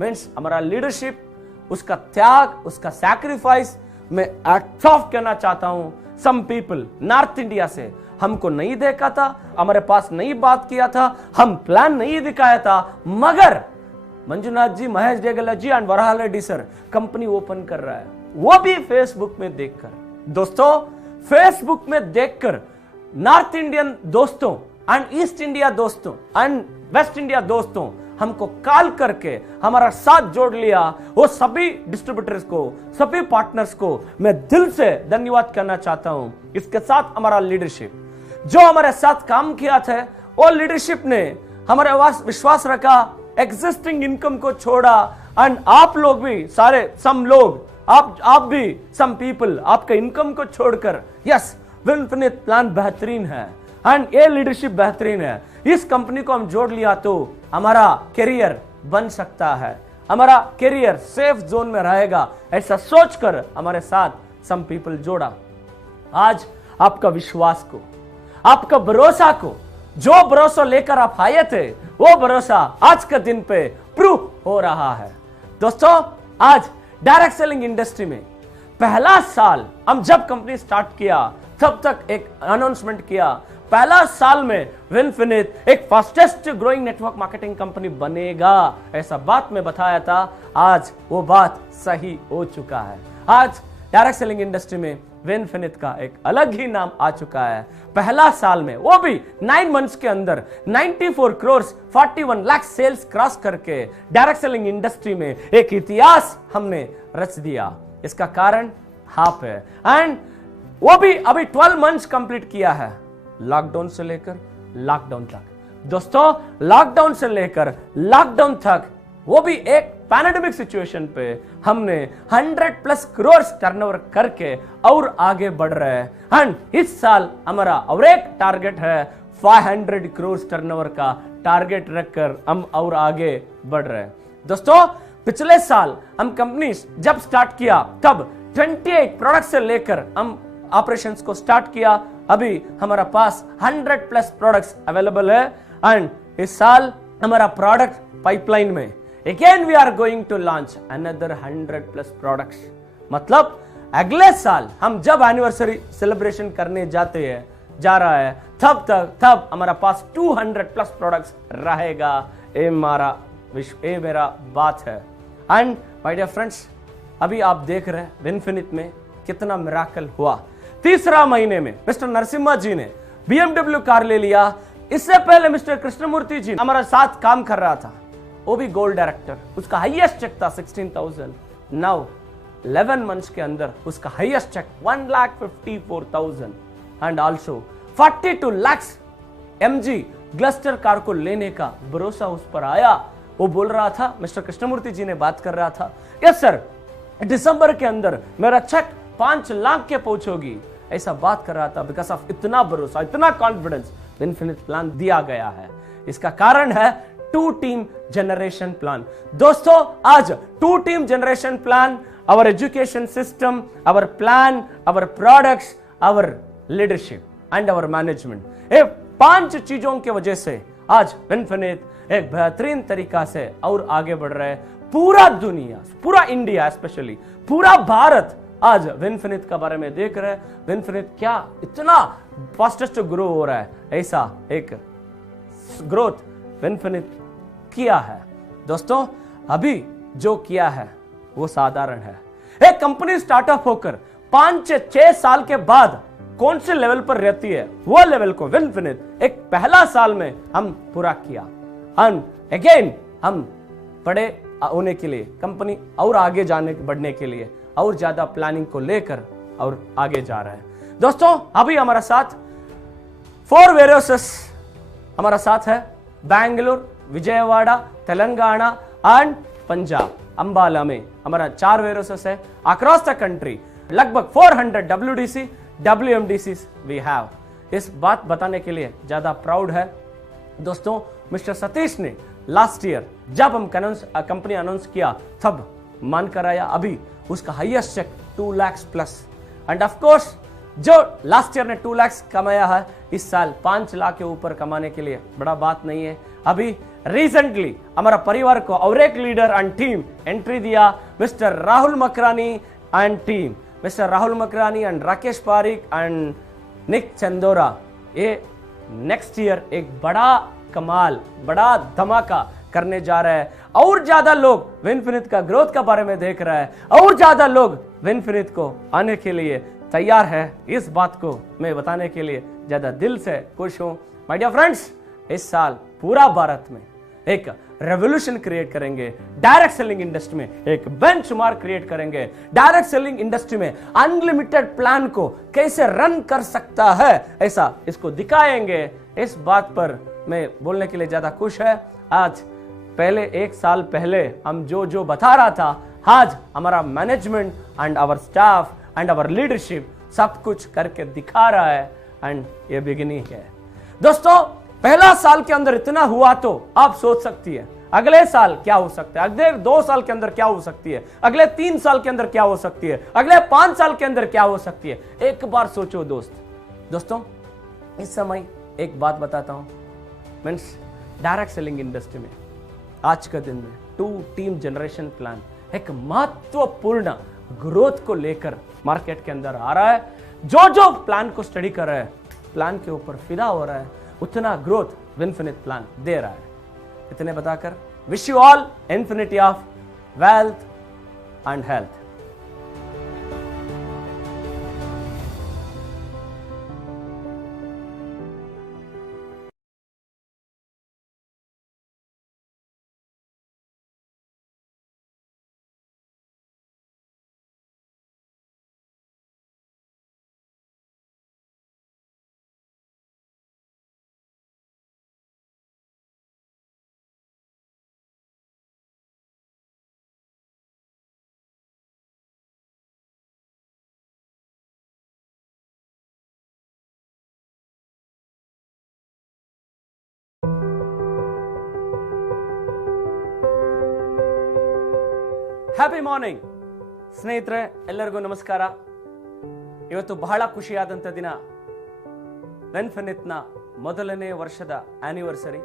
मीन्स हमारा लीडरशिप, उसका त्याग, उसका सैक्रिफाइस मैं एक्ट ऑफ कहना चाहता हूं। सम पीपल नॉर्थ इंडिया से हमको नहीं देखा था, हमारे पास नहीं बात किया था, हम प्लान नहीं दिखाया था, मगर Manjunath ji, Mahesh Degala ji and Varahal Reddy sir company open कर रहा है, वो भी फेसबुक में देखकर। दोस्तों, फेसबुक में देखकर नॉर्थ इंडियन दोस्तों एंड ईस्ट इंडिया दोस्तों एंड वेस्ट इंडिया दोस्तों हमको कॉल करके हमारा साथ जोड़ लिया। वो सभी डिस्ट्रीब्यूटर्स को, सभी पार्टनर्स को मैं दिल से धन्यवाद करना चाहता हूं। इसके साथ हमारा लीडरशिप जो हमारे साथ काम किया था, वो लीडरशिप ने हमारे विश्वास रखा, एग्जिस्टिंग इनकम को छोड़ा। एंड आप लोग भी सारे, सम लोग, आप भी, सम पीपल आपके इनकम को छोड़कर, यस, विनफिनिट प्लान बेहतरीन है एंड ये लीडरशिप बेहतरीन है, इस कंपनी को हम जोड़ लिया तो हमारा करियर बन सकता है, हमारा करियर सेफ जोन में रहेगा, ऐसा सोचकर हमारे साथ सम पीपल जोड़ा। आज आपका विश्वास को, आपका भरोसा को, जो भरोसा लेकर आप आए थे, वो भरोसा आज के दिन पे प्रूफ हो रहा है। दोस्तों, आज डायरेक्ट सेलिंग इंडस्ट्री में पहला साल हम जब कंपनी स्टार्ट किया तब तक एक अनाउंसमेंट किया, पहला साल में विनफिनिट एक fastest growing network marketing company बनेगा, ऐसा बात में बताया था। आज वो बात सही हो चुका है। आज डायरेक्ट सेलिंग इंडस्ट्री में विनफिनिट का एक अलग ही नाम आ चुका है। पहला साल में, वो भी 9 मंथ्स के अंदर 94 करोड़ 41 लाख सेल्स क्रॉस करके डायरेक्ट सेलिंग इंडस्ट्री में एक इतिहास हमने रच दिया। इसका कारण आप है। एंड वो भी अभी 12 मंथ्स कंप्लीट किया है, लॉकडाउन से लेकर लॉकडाउन तक। दोस्तों, लॉकडाउन से लेकर लॉकडाउन तक, वो भी एक पैंडेमिक सिचुएशन पे हमने 100+ करोड़ टर्नओवर करके और आगे बढ़ रहे हैं। एंड इस साल हमारा और एक टारगेट है 500 करोड़ टर्नओवर का टारगेट रखकर हम और आगे बढ़ रहे हैं। दोस्तों, पिछले साल हम कंपनी जब स्टार्ट किया तब 28 प्रोडक्ट से लेकर हम ऑपरेशंस को स्टार्ट किया। अभी हमारा पास 100+ प्रोडक्ट्स अवेलेबल है एंड इस साल हमारा प्रोडक्ट पाइपलाइन में again we are going to launch another 100+ products. मतलब अगले साल हम जब एनिवर्सरी सेलिब्रेशन करने जा रहा है तब हमारा पास 200+ प्रोडक्ट्स रहेगा। ये मेरा बात है। एंड माय डियर फ्रेंड्स, अभी आप देख रहे हैं विनफिनिट में कितना मिराकल हुआ। तीसरा महीने में मिस्टर नरसिम्हा जी ने BMW कार ले लिया। इससे पहले मिस्टर कृष्णमूर्ति जी हमारा साथ काम कर रहा था, वो भी गोल्ड डायरेक्टर, उसका हाईएस्ट चेक था 16,000। नाउ 11 मंथ्स के अंदर उसका हाईएस्ट चेक 1,54,000 and also 42 lakh MG Gloster car को लेने का भरोसा उस पर आया। वो बोल रहा था, मिस्टर कृष्णमूर्ति जी ने बात कर रहा था, यस सर दिसंबर के अंदर मेरा चेक 5 लाख के पहुंचोगी, ऐसा बात कर रहा था। बिकॉज ऑफ इतना भरोसा, इतना कॉन्फिडेंस विनफिनिट प्लान दिया गया है। इसका कारण है 2 टीम जनरेशन प्लान। दोस्तों आज 2 team generation plan, our education system, our plan, our products, our leadership and our management, ये 5 चीजों की वजह से आज विनफिनिट एक बेहतरीन तरीका से और आगे बढ़ रहा है। पूरा दुनिया, पूरा इंडिया, स्पेशली पूरा भारत आज विनफिनिट के बारे में देख रहे हैं। विनफिनिट क्या इतना फास्टेस्ट ग्रो हो रहा है, ऐसा एक ग्रोथ विनफिनिट किया है। दोस्तों अभी जो किया है वो साधारण है। एक कंपनी स्टार्टअप होकर 5-6 साल के बाद कौन से लेवल पर रहती है, वो लेवल को विनफिनिट एक पहला साल में हम पूरा किया। एंड अगेन हम बड़े होने के लिए, कंपनी और आगे बढ़ने के लिए और ज्यादा प्लानिंग को लेकर और आगे जा रहे हैं। दोस्तों अभी हमारा साथ 4 वेयरहाउसेस हमारा साथ है, बैंगलोर, विजयवाड़ा, तेलंगाना एंड पंजाब। अंबाला में हमारा 4 वेयरहाउसेस है अक्रॉस द कंट्री। लगभग 400 WDC WMDC वी हैव। इस बात बताने के लिए ज्यादा प्राउड है दोस्तों, मिस्टर सतीश ने लास्ट ईयर जब हम कंपनी अनाउंस किया तब मान कर आया। अभी उसका highest check 2 lakh plus. And of course जो लास्ट ईयर ने 2 लाख कमाया है, इस साल 5 लाख के ऊपर कमाने के लिए बड़ा बात नहीं है। अभी रिसेंटली हमारा परिवार को और एक लीडर एंड टीम एंट्री दिया, mister Rahul Makrani and team. Mister Rahul Makrani and Rakesh Pareek and Nick Chandora, ये नेक्स्ट ईयर एक बड़ा कमाल, बड़ा धमाका करने जा रहा है। और ज्यादा लोग विनफिनिट का ग्रोथ के बारे में देख रहा है, और ज्यादा लोग विनफिनिट को आने के लिए तैयार है। इस बात को मैं बताने के लिए ज्यादा दिल से खुश हूं। माय डियर फ्रेंड्स, इस साल पूरा भारत में एक रेवोल्यूशन क्रिएट करेंगे। डायरेक्ट सेलिंग इंडस्ट्री में एक बेंचमार्क क्रिएट करेंगे। डायरेक्ट सेलिंग इंडस्ट्री में अनलिमिटेड प्लान को कैसे रन कर सकता है, ऐसा इसको दिखाएंगे। इस बात पर मैं बोलने के लिए ज्यादा खुश है। आज पहले 1 साल पहले हम जो बता रहा था, आज हमारा management and our staff and our leadership सब कुछ करके दिखा रहा है। एंड ये बिगिनिंग है दोस्तों। पहला साल के अंदर इतना हुआ तो आप सोच सकती है अगले साल क्या हो सकता है, अगले 2 साल के अंदर क्या हो सकती है, अगले 3 साल के अंदर क्या हो सकती है, अगले 5 साल के अंदर क्या हो सकती है। एक बार सोचो दोस्तों इस समय एक बात बताता हूं, मीन्स डायरेक्ट सेलिंग इंडस्ट्री में आज के दिन में 2 टीम जनरेशन प्लान एक महत्वपूर्ण ग्रोथ को लेकर मार्केट के अंदर आ रहा है। जो प्लान को स्टडी कर रहा है, प्लान के ऊपर फिदा हो रहा है, उतना ग्रोथ विनफिनिट प्लान दे रहा है। इतने बताकर wish you all infinity of wealth and health. Happy morning ಸ್ನೇಹಿತರೆ, ಎಲ್ಲರಿಗೂ ನಮಸ್ಕಾರ. ಇವತ್ತು ಬಹಳ ಖುಷಿಯಾದಂಥ ದಿನ. ವಿನ್ಫಿನಿಟ್ನ ಮೊದಲನೇ ವರ್ಷದ ಆನಿವರ್ಸರಿ.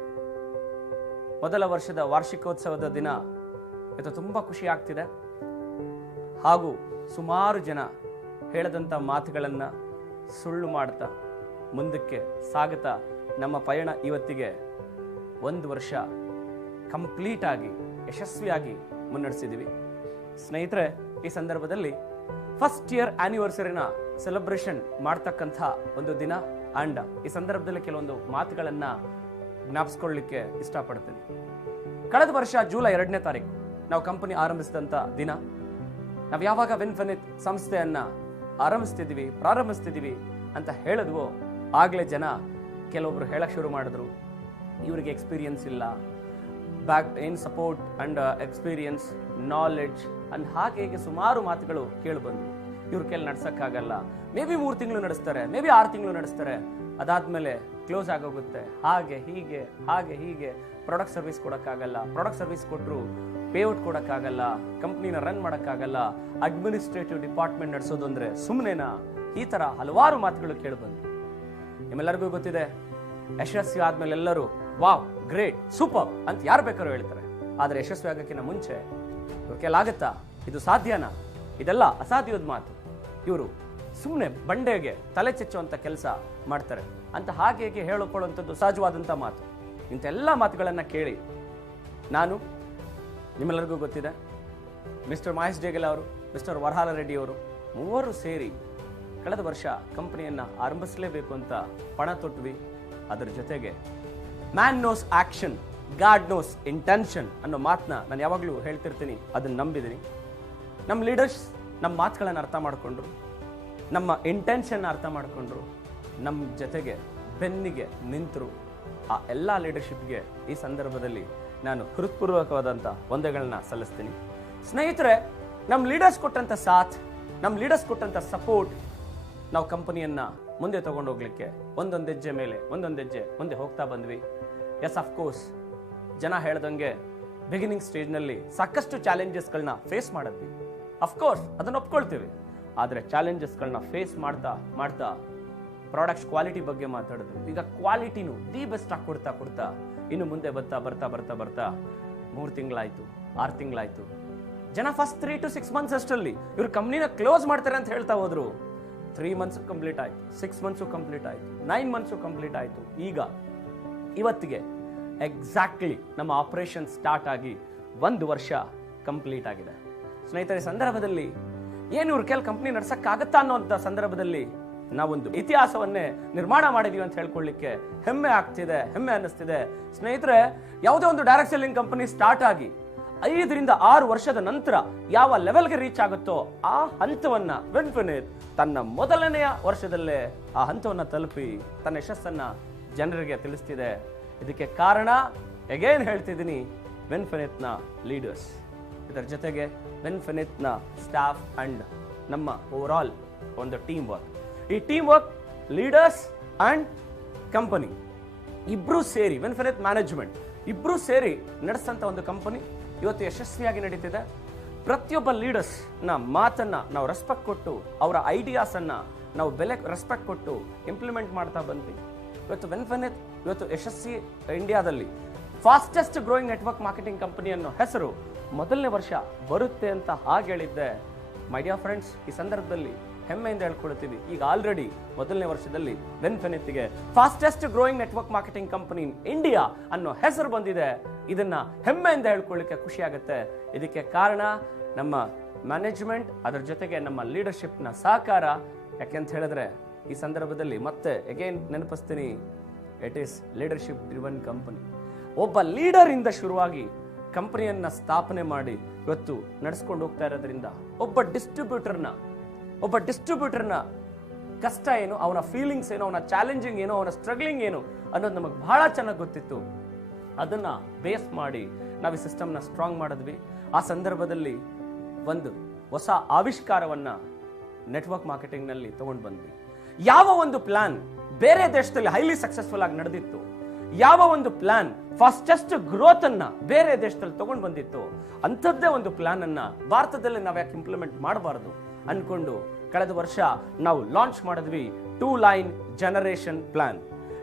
ಮೊದಲ ವರ್ಷದ ವಾರ್ಷಿಕೋತ್ಸವದ ದಿನ ಇವತ್ತು ತುಂಬ ಖುಷಿ ಆಗ್ತಿದೆ. ಹಾಗೂ ಸುಮಾರು ಜನ ಹೇಳದಂಥ ಮಾತುಗಳನ್ನು ಸುಳ್ಳು ಮಾಡ್ತಾ ಮುಂದಕ್ಕೆ ಸಾಗುತ್ತಾ ನಮ್ಮ ಪಯಣ ಇವತ್ತಿಗೆ 1 ವರ್ಷ ಕಂಪ್ಲೀಟ್ ಆಗಿ ಯಶಸ್ವಿಯಾಗಿ ಮುನ್ನಡೆಸಿದ್ದೀವಿ. ಸ್ನೇಹಿತರೆ, ಈ ಸಂದರ್ಭದಲ್ಲಿ ಫಸ್ಟ್ ಇಯರ್ ಆನಿವರ್ಸರಿನ ಸೆಲೆಬ್ರೇಷನ್ ಮಾಡ್ತಕ್ಕಂಥ ಒಂದು ದಿನ. ಆ್ಯಂಡ್ ಈ ಸಂದರ್ಭದಲ್ಲಿ ಕೆಲವೊಂದು ಮಾತುಗಳನ್ನು ಜ್ಞಾಪಿಸ್ಕೊಳ್ಳಿಕ್ಕೆ ಇಷ್ಟಪಡ್ತೀನಿ. ಕಳೆದ ವರ್ಷ ಜೂಲೈ 2ನೇ ತಾರೀಕು ನಾವು ಕಂಪನಿ ಆರಂಭಿಸಿದಂಥ ದಿನ. ನಾವು ಯಾವಾಗ ವಿನ್ಫಿನಿತ್ ಸಂಸ್ಥೆಯನ್ನು ಪ್ರಾರಂಭಿಸ್ತಿದ್ದೀವಿ ಅಂತ ಹೇಳಿದ್ವೋ ಆಗಲೇ ಜನ ಕೆಲವೊಬ್ರು ಹೇಳಕ್ಕೆ ಶುರು ಮಾಡಿದ್ರು, ಇವರಿಗೆ ಎಕ್ಸ್ಪೀರಿಯನ್ಸ್ ಇಲ್ಲ, ಏನು support and experience, knowledge and ಹಾಗೆ ಸುಮಾರು ಮಾತುಗಳು ಕೇಳಿಬಂದು ಇವ್ರ ಕೈಲಿ ನಡ್ಸೋಕ್ಕಾಗಲ್ಲ, ಮೇ ಬಿ 3 ತಿಂಗಳು ನಡೆಸ್ತಾರೆ, ಮೇ ಬಿ 6 ತಿಂಗಳು ನಡೆಸ್ತಾರೆ, ಅದಾದ್ಮೇಲೆ ಕ್ಲೋಸ್ ಆಗೋಗುತ್ತೆ, ಹಾಗೆ ಹೀಗೆ ಪ್ರಾಡಕ್ಟ್ ಸರ್ವಿಸ್ ಕೊಡೋಕ್ಕಾಗಲ್ಲ, ಪ್ರಾಡಕ್ಟ್ ಸರ್ವಿಸ್ ಕೊಟ್ಟರು ಪೇಔಟ್ ಕೊಡೋಕ್ಕಾಗಲ್ಲ, ಕಂಪ್ನಿನ ರನ್ ಮಾಡೋಕ್ಕಾಗಲ್ಲ, ಅಡ್ಮಿನಿಸ್ಟ್ರೇಟಿವ್ ಡಿಪಾರ್ಟ್ಮೆಂಟ್ ನಡೆಸೋದು ಅಂದರೆ ಸುಮ್ಮನೆನಾ, ಈ ಥರ ಹಲವಾರು ಮಾತುಗಳು ಕೇಳಿಬಂದು. ನಿಮ್ಮೆಲ್ಲರಿಗೂ ಗೊತ್ತಿದೆ, ಯಶಸ್ವಿ ಆದ್ಮೇಲೆ ಎಲ್ಲರೂ ವಾವ್, ಗ್ರೇಟ್, ಸೂಪರ್ ಅಂತ ಯಾರು ಬೇಕಾದ್ರೂ ಹೇಳ್ತಾರೆ. ಆದರೆ ಯಶಸ್ವಿ ಆಗೋಕ್ಕಿಂತ ಮುಂಚೆ ಇವ್ರ ಕೈಲಾಗತ್ತಾ, ಇದು ಸಾಧ್ಯನಾ, ಇದೆಲ್ಲ ಅಸಾಧ್ಯದ ಮಾತು, ಇವರು ಸುಮ್ಮನೆ ಬಂಡೆಗೆ ತಲೆ ಚೆಚ್ಚುವಂಥ ಕೆಲಸ ಮಾಡ್ತಾರೆ ಅಂತ ಹಾಗೆ ಹೇಳಿಕೊಳ್ಳುವಂಥದ್ದು ಸಹಜವಾದಂಥ ಮಾತು. ಇಂಥೆಲ್ಲ ಮಾತುಗಳನ್ನು ಕೇಳಿ ನಾನು, ನಿಮ್ಮೆಲ್ಲರಿಗೂ ಗೊತ್ತಿದೆ, ಮಿಸ್ಟರ್ ಮಹೇಶ್ ಡೇಗಲ್ ಅವರು, ಮಿಸ್ಟರ್ ವರಹಾಲ ರೆಡ್ಡಿ ಅವರು ಮೂವರು ಸೇರಿ ಕಳೆದ ವರ್ಷ ಕಂಪನಿಯನ್ನು ಆರಂಭಿಸಲೇಬೇಕು ಅಂತ ಪಣ ತೊಟ್ವಿ. ಅದರ ಜೊತೆಗೆ man knows action, God knows intention ಅನ್ನೋ ಮಾತನ್ನ ನಾನು ಯಾವಾಗಲೂ ಹೇಳ್ತಿರ್ತೀನಿ, ಅದನ್ನು ನಂಬಿದ್ದೀನಿ. ನಮ್ಮ ಲೀಡರ್ಸ್ ನಮ್ಮ ಮಾತುಗಳನ್ನು ಅರ್ಥ ಮಾಡಿಕೊಂಡ್ರು, ನಮ್ಮ ಇಂಟೆನ್ಷನ್ ಅರ್ಥ ಮಾಡಿಕೊಂಡ್ರು, ನಮ್ಮ ಜೊತೆಗೆ ಬೆನ್ನಿಗೆ ನಿಂತರು. ಆ ಎಲ್ಲ ಲೀಡರ್ಶಿಪ್ಗೆ ಈ ಸಂದರ್ಭದಲ್ಲಿ ನಾನು ಹೃತ್ಪೂರ್ವಕವಾದಂಥ ವಂದನೆಗಳನ್ನ ಸಲ್ಲಿಸ್ತೀನಿ. ಸ್ನೇಹಿತರೆ, ನಮ್ಮ ಲೀಡರ್ಸ್ ಕೊಟ್ಟಂಥ ಸಾಥ್, ನಮ್ಮ ಲೀಡರ್ಸ್ ಕೊಟ್ಟಂಥ ಸಪೋರ್ಟ್ ನಾವು ಕಂಪನಿಯನ್ನು ಮುಂದೆ ತಗೊಂಡು ಹೋಗ್ಲಿಕ್ಕೆ ಒಂದೊಂದು ಹೆಜ್ಜೆ ಮೇಲೆ ಒಂದೊಂದು ಹೆಜ್ಜೆ ಮುಂದೆ ಹೋಗ್ತಾ ಬಂದ್ವಿ. ಎಸ್, ಅಫ್ಕೋರ್ಸ್ ಜನ ಹೇಳ್ದಂಗೆ ಬಿಗಿನಿಂಗ್ ಸ್ಟೇಜ್ನಲ್ಲಿ ಸಾಕಷ್ಟು ಚಾಲೆಂಜಸ್ಗಳನ್ನ ಫೇಸ್ ಮಾಡಿದ್ವಿ. ಅಫ್ಕೋರ್ಸ್ ಅದನ್ನು ಒಪ್ಕೊಳ್ತೀವಿ. ಆದರೆ ಚಾಲೆಂಜಸ್ಗಳನ್ನ ಫೇಸ್ ಮಾಡ್ತಾ ಪ್ರಾಡಕ್ಟ್ಸ್ ಕ್ವಾಲಿಟಿ ಬಗ್ಗೆ ಮಾತಾಡಿದ್ವಿ. ಈಗ ಕ್ವಾಲಿಟಿನೂ ದಿ ಬೆಸ್ಟ್ ಆಗಿ ಕೊಡ್ತಾ ಇನ್ನು ಮುಂದೆ ಬರ್ತಾ 3 ತಿಂಗಳಾಯ್ತು, 6 ತಿಂಗಳಾಯ್ತು. ಜನ ಫಸ್ಟ್ 3 to 6 ಮಂತ್ಸ್ ಅಷ್ಟರಲ್ಲಿ ಇವ್ರು ಕಂಪ್ನಿನ ಕ್ಲೋಸ್ ಮಾಡ್ತಾರೆ ಅಂತ ಹೇಳ್ತಾ ಹೋದ್ರು. 3 ಮಂತ್ಸ್ ಕಂಪ್ಲೀಟ್ ಆಯ್ತು, 6 ಮಂತ್ಸು ಕಂಪ್ಲೀಟ್ ಆಯ್ತು, 9 ಮಂತ್ಸು ಕಂಪ್ಲೀಟ್ ಆಯ್ತು. ಈಗ ಇವತ್ತಿಗೆ ಎಕ್ಸಾಕ್ಟ್ಲಿ ನಮ್ಮ ಆಪರೇಷನ್ ಸ್ಟಾರ್ಟ್ ಆಗಿ 1 ವರ್ಷ ಕಂಪ್ಲೀಟ್ ಆಗಿದೆ. ಸ್ನೇಹಿತರೆ, ಸಂದರ್ಭದಲ್ಲಿ ಏನು ಇವ್ರ ಕೆಲ ಕಂಪ್ನಿ ನಡ್ಸಕ್ಕಾಗತ್ತಾ ಅನ್ನೋಂಥ ಸಂದರ್ಭದಲ್ಲಿ ನಾವೊಂದು ಇತಿಹಾಸವನ್ನೇ ನಿರ್ಮಾಣ ಮಾಡಿದೀವಿ ಅಂತ ಹೇಳ್ಕೊಳ್ಳಿಕ್ಕೆ ಹೆಮ್ಮೆ ಅನ್ನಿಸ್ತಿದೆ. ಸ್ನೇಹಿತರೆ, ಯಾವುದೇ ಒಂದು ಡೈರೆಕ್ಟ್ ಸೆಲ್ಲಿಂಗ್ ಕಂಪನಿ ಸ್ಟಾರ್ಟ್ ಆಗಿ 5 ರಿಂದ 6 ವರ್ಷದ ನಂತರ ಯಾವ ಲೆವೆಲ್ಗೆ ರೀಚ್ ಆಗುತ್ತೋ ಆ ಹಂತವನ್ನ ವಿನ್ಫಿನಿತ್ ತನ್ನ ಮೊದಲನೆಯ ವರ್ಷದಲ್ಲೇ ಆ ಹಂತವನ್ನ ತಲುಪಿ ತನ್ನ ಯಶಸ್ಸನ್ನ ಜನರಿಗೆ ತಿಳಿಸ್ತಿದೆ. ಇದಕ್ಕೆ ಕಾರಣ ಎಗೇನ್ ಹೇಳ್ತಿದ್ದೀನಿ, ವಿನ್ಫಿನಿತ್ನ ಲೀಡರ್ಸ್, ಇದರ ಜೊತೆಗೆ ವಿನ್ಫಿನಿತ್ನ ಸ್ಟಾಫ್ ಅಂಡ್ ನಮ್ಮ ಓವರ್ ಆಲ್ ಒಂದು ಟೀಮ್ ವರ್ಕ್. ಈ team work, leaders and company ಇಬ್ರು ಸೇರಿ, ವಿನ್ಫಿನಿತ್ ಮ್ಯಾನೇಜ್ಮೆಂಟ್ ಇಬ್ರು ಸೇರಿ ನಡೆಸಂತ ಒಂದು ಕಂಪನಿ ಇವತ್ತು ಯಶಸ್ವಿಯಾಗಿ ನಡೀತಿದೆ. ಪ್ರತಿಯೊಬ್ಬ ಲೀಡರ್ಸ್ ನ ಮಾತನ್ನ ನಾವು ರೆಸ್ಪೆಕ್ಟ್ ಕೊಟ್ಟು, ಅವರ ಐಡಿಯಾಸ್ ಅನ್ನ ನಾವು ರೆಸ್ಪೆಕ್ಟ್ ಕೊಟ್ಟು ಇಂಪ್ಲಿಮೆಂಟ್ ಮಾಡ್ತಾ ಬಂದ್ವಿ. ಇವತ್ತು ವಿನ್ಫಿನಿತ್ ಇವತ್ತು ಯಶಸ್ವಿ ಇಂಡಿಯಾದಲ್ಲಿ fastest growing network marketing company ಅನ್ನೋ ಹೆಸರು ಮೊದಲನೇ ವರ್ಷ ಬರುತ್ತೆ ಅಂತ ಹಾಗೆ ಹೇಳಿದ್ದೆ. ಮೈ ಡಿಯರ್ ಫ್ರೆಂಡ್ಸ್, ಈ ಸಂದರ್ಭದಲ್ಲಿ ಹೆಮ್ಮೆಯಿಂದ ಹೇಳ್ಕೊಳ್ತೀವಿ, ಈಗ ಆಲ್ರೆಡಿ ಮೊದಲನೇ ವರ್ಷದಲ್ಲಿ ವಿನ್ಫಿನಿತ್ಗೆ fastest growing network marketing company in India ಅನ್ನೋ ಹೆಸರು ಬಂದಿದೆ. ಇದನ್ನ ಹೆಮ್ಮೆಯಿಂದ ಹೇಳ್ಕೊಳ್ಳಿಕ್ಕೆ ಖುಷಿ ಆಗುತ್ತೆ. ಇದಕ್ಕೆ ಕಾರಣ ನಮ್ಮ ಮ್ಯಾನೇಜ್ಮೆಂಟ್, ಅದರ ಜೊತೆಗೆ ನಮ್ಮ ಲೀಡರ್ಶಿಪ್ನ ಸಹಕಾರ. ಯಾಕೆಂತ ಹೇಳಿದ್ರೆ ಈ ಸಂದರ್ಭದಲ್ಲಿ ಮತ್ತೆ ಅಗೇನ್ ನೆನಪಿಸ್ತೀನಿ, it is leadership driven company. ಒಬ್ಬ ಲೀಡರ್ ಇಂದ ಶುರುವಾಗಿ ಕಂಪನಿಯನ್ನ ಸ್ಥಾಪನೆ ಮಾಡಿ ಇವತ್ತು ನಡೆಸ್ಕೊಂಡು ಹೋಗ್ತಾ ಇರೋದ್ರಿಂದ ಒಬ್ಬ ಡಿಸ್ಟ್ರಿಬ್ಯೂಟರ್ನ ಕಷ್ಟ ಏನು, ಅವನ ಫೀಲಿಂಗ್ಸ್ ಏನು, ಅವನ ಚಾಲೆಂಜಿಂಗ್ ಏನು, ಅವನ ಸ್ಟ್ರಗ್ಲಿಂಗ್ ಏನು ಅನ್ನೋದು ನಮಗೆ ಬಹಳ ಚೆನ್ನಾಗಿ ಗೊತ್ತಿತ್ತು. ಅದನ್ನ ಬೇಸ್ ಮಾಡಿ ನಾವು ಈ ಸಿಸ್ಟಮ್ನ ಸ್ಟ್ರಾಂಗ್ ಮಾಡಿದ್ವಿ. ಆ ಸಂದರ್ಭದಲ್ಲಿ ಒಂದು ಹೊಸ ಆವಿಷ್ಕಾರವನ್ನ ನೆಟ್ವರ್ಕ್ ಮಾರ್ಕೆಟಿಂಗ್ ನಲ್ಲಿ ತಗೊಂಡು ಬಂದ್ವಿ. ಯಾವ ಒಂದು ಪ್ಲಾನ್ ಬೇರೆ ದೇಶದಲ್ಲಿ ಹೈಲಿ ಸಕ್ಸಸ್ಫುಲ್ ಆಗಿ ನಡೆದಿತ್ತು, ಯಾವ ಒಂದು ಪ್ಲಾನ್ ಫಾಸ್ಟೆಸ್ಟ್ ಗ್ರೋತ್ ಅನ್ನ ಬೇರೆ ದೇಶದಲ್ಲಿ ತಗೊಂಡು ಬಂದಿತ್ತು, ಅಂಥದ್ದೇ ಒಂದು ಪ್ಲಾನ್ ಅನ್ನ ಭಾರತದಲ್ಲಿ ನಾವು ಯಾಕೆ ಇಂಪ್ಲಿಮೆಂಟ್ ಮಾಡಬಾರದು ಅನ್ಕೊಂಡು ಕಳೆದ ವರ್ಷ ನಾವು ಲಾಂಚ್ ಮಾಡಿದ್ವಿ 2 ಲೈನ್ ಜನರೇಷನ್ ಪ್ಲಾನ್.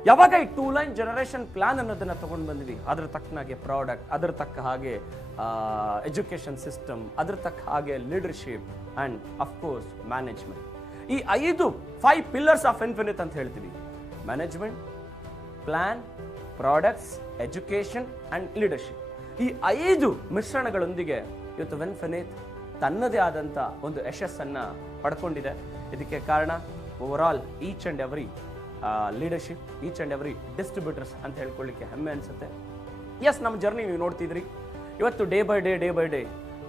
ಯಾವಾಗ ಈ 2 ಲೈನ್ ಜನರೇಷನ್ ಪ್ಲಾನ್ ಅನ್ನೋದನ್ನ ತಗೊಂಡು ಬಂದ್ವಿ, ಅದ್ರ ತಕ್ಕನಾಗೆ ಪ್ರಾಡಕ್ಟ್, ಅದ್ರ ತಕ್ಕ ಹಾಗೆ ಎಜುಕೇಶನ್ ಸಿಸ್ಟಮ್, ಅದ್ರ ತಕ್ಕ ಹಾಗೆ ಲೀಡರ್ಶಿಪ್ ಅಂಡ್ ಅಫ್ಕೋರ್ಸ್ ಮ್ಯಾನೇಜ್ಮೆಂಟ್. ಈ 5 ಪಿಲ್ಲರ್ಸ್ ಆಫ್ ಇನ್ಫಿನಿಟ್ ಅಂತ ಹೇಳ್ತೀವಿ. Management, plan, products, education and leadership. ಈ 5 ಮಿಶ್ರಣಗಳೊಂದಿಗೆ ಇವತ್ತು ವಿನ್ಫಿನಿಟ್ ತನ್ನದೇ ಆದಂಥ ಒಂದು ಯಶಸ್ಸನ್ನ ಪಡ್ಕೊಂಡಿದೆ. ಇದಕ್ಕೆ ಕಾರಣ over all each and every leadership, each and every distributors ಅಂತ ಹೇಳ್ಕೊಳ್ಳಿಕ್ಕೆ ಹೆಮ್ಮೆ ಅನ್ಸುತ್ತೆ. ಎಸ್, ನಮ್ಮ ಜರ್ನಿ ನೀವು ನೋಡ್ತಿದ್ರಿ. ಇವತ್ತು ಡೇ ಬೈ ಡೇ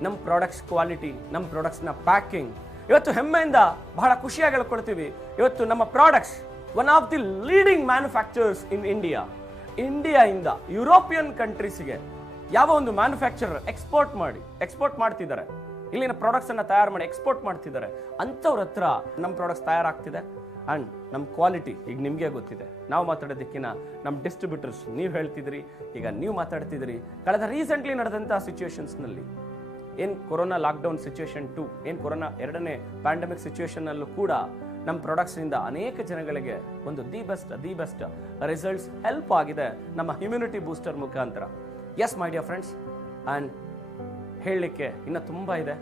ನಮ್ಮ ಪ್ರಾಡಕ್ಟ್ಸ್ ಕ್ವಾಲಿಟಿ, ನಮ್ಮ ಪ್ರಾಡಕ್ಟ್ಸ್ನ ಪ್ಯಾಕಿಂಗ್, ಇವತ್ತು ಹೆಮ್ಮೆಯಿಂದ ಬಹಳ ಖುಷಿಯಾಗಿ ಹೇಳ್ಕೊಳ್ತೀವಿ. ಇವತ್ತು ನಮ್ಮ products one of the leading manufacturers in ಇಂಡಿಯಾಯಿಂದ ಯುರೋಪಿಯನ್ ಕಂಟ್ರೀಸ್ಗೆ ಯಾವ ಒಂದು ಮ್ಯಾನುಫ್ಯಾಕ್ಚರರ್ ಎಕ್ಸ್ಪೋರ್ಟ್ ಮಾಡ್ತಿದ್ದಾರೆ, ಇಲ್ಲಿನ ಪ್ರಾಡಕ್ಟ್ಸ್ ಅನ್ನ ತಯಾರು ಮಾಡಿ ಎಕ್ಸ್ಪೋರ್ಟ್ ಮಾಡ್ತಿದ್ದಾರೆ, ಅಂಥವ್ರ ಹತ್ರ ನಮ್ಮ ಪ್ರಾಡಕ್ಟ್ಸ್ ತಯಾರಾಗ್ತಿದೆ. ಅಂಡ್ ನಮ್ಮ ಕ್ವಾಲಿಟಿ ಈಗ ನಿಮಗೆ ಗೊತ್ತಿದೆ. ನಾವು ಮಾತಾಡೋದಕ್ಕಿಂತ ನಮ್ಮ ಡಿಸ್ಟ್ರಿಬ್ಯೂಟರ್ಸ್ ನೀವು ಹೇಳ್ತಿದ್ರಿ, ಈಗ ನೀವು ಮಾತಾಡ್ತಿದ್ರಿ. ಕಳೆದ ರೀಸೆಂಟ್ಲಿ ನಡೆದಂಥ ಸಿಚುವೇಶನ್ಸ್ನಲ್ಲಿ ಏನು ಕೊರೋನಾ ಲಾಕ್ಡೌನ್ ಸಿಚುವೇಶನ್ 2, ಏನು ಕೊರೋನಾ 2ನೇ ಪ್ಯಾಂಡಮಿಕ್ ಸಿಚುವೇಶನ್ನಲ್ಲೂ ಕೂಡ ನಮ್ಮ ಪ್ರಾಡಕ್ಟ್ಸಿಂದ ಅನೇಕ ಜನಗಳಿಗೆ ಒಂದು ದಿ ಬೆಸ್ಟ್ ರಿಸಲ್ಟ್ಸ್ ಹೆಲ್ಪ್ ಆಗಿದೆ ನಮ್ಮ ಇಮ್ಯುನಿಟಿ ಬೂಸ್ಟರ್ ಮುಖಾಂತರ. Yes my dear friends, and ಹೇಳಲಿಕ್ಕೆ ಇನ್ನೂ ತುಂಬ ಇದೆ.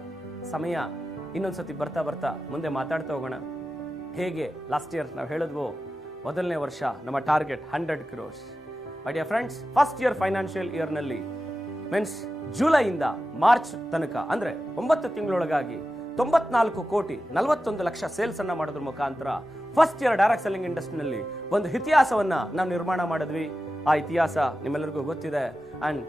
ಸಮಯ ಇನ್ನೊಂದ್ಸತಿ ಬರ್ತಾ ಮುಂದೆ ಮಾತಾಡ್ತಾ ಹೋಗೋಣ. ಹೇಗೆ ಲಾಸ್ಟ್ ಇಯರ್ ನಾವು ಹೇಳಿದ್ವೋ, ಮೊದಲನೇ ವರ್ಷ ನಮ್ಮ target 100 crores. My dear friends, first year financial ಇಯರ್ನಲ್ಲಿ ಮೀನ್ಸ್ ಜುಲೈಯಿಂದ ಮಾರ್ಚ್ ತನಕ ಅಂದರೆ 9 ತಿಂಗಳೊಳಗಾಗಿ 94 ಕೋಟಿ 41 ಲಕ್ಷ ಸೇಲ್ಸ್ ಅನ್ನ ಮಾಡೋದ್ರ ಮುಖಾಂತರ ಫಸ್ಟ್ ಇಯರ್ ಡೈರೆಕ್ಟ್ ಸೆಲ್ಲಿಂಗ್ ಇಂಡಸ್ಟ್ರಿನಲ್ಲಿ ಒಂದು ಇತಿಹಾಸವನ್ನ ನಾವು ನಿರ್ಮಾಣ ಮಾಡಿದ್ವಿ. ಆ ಇತಿಹಾಸ ನಿಮ್ಮೆಲ್ಲರಿಗೂ ಗೊತ್ತಿದೆ. ಅಂಡ್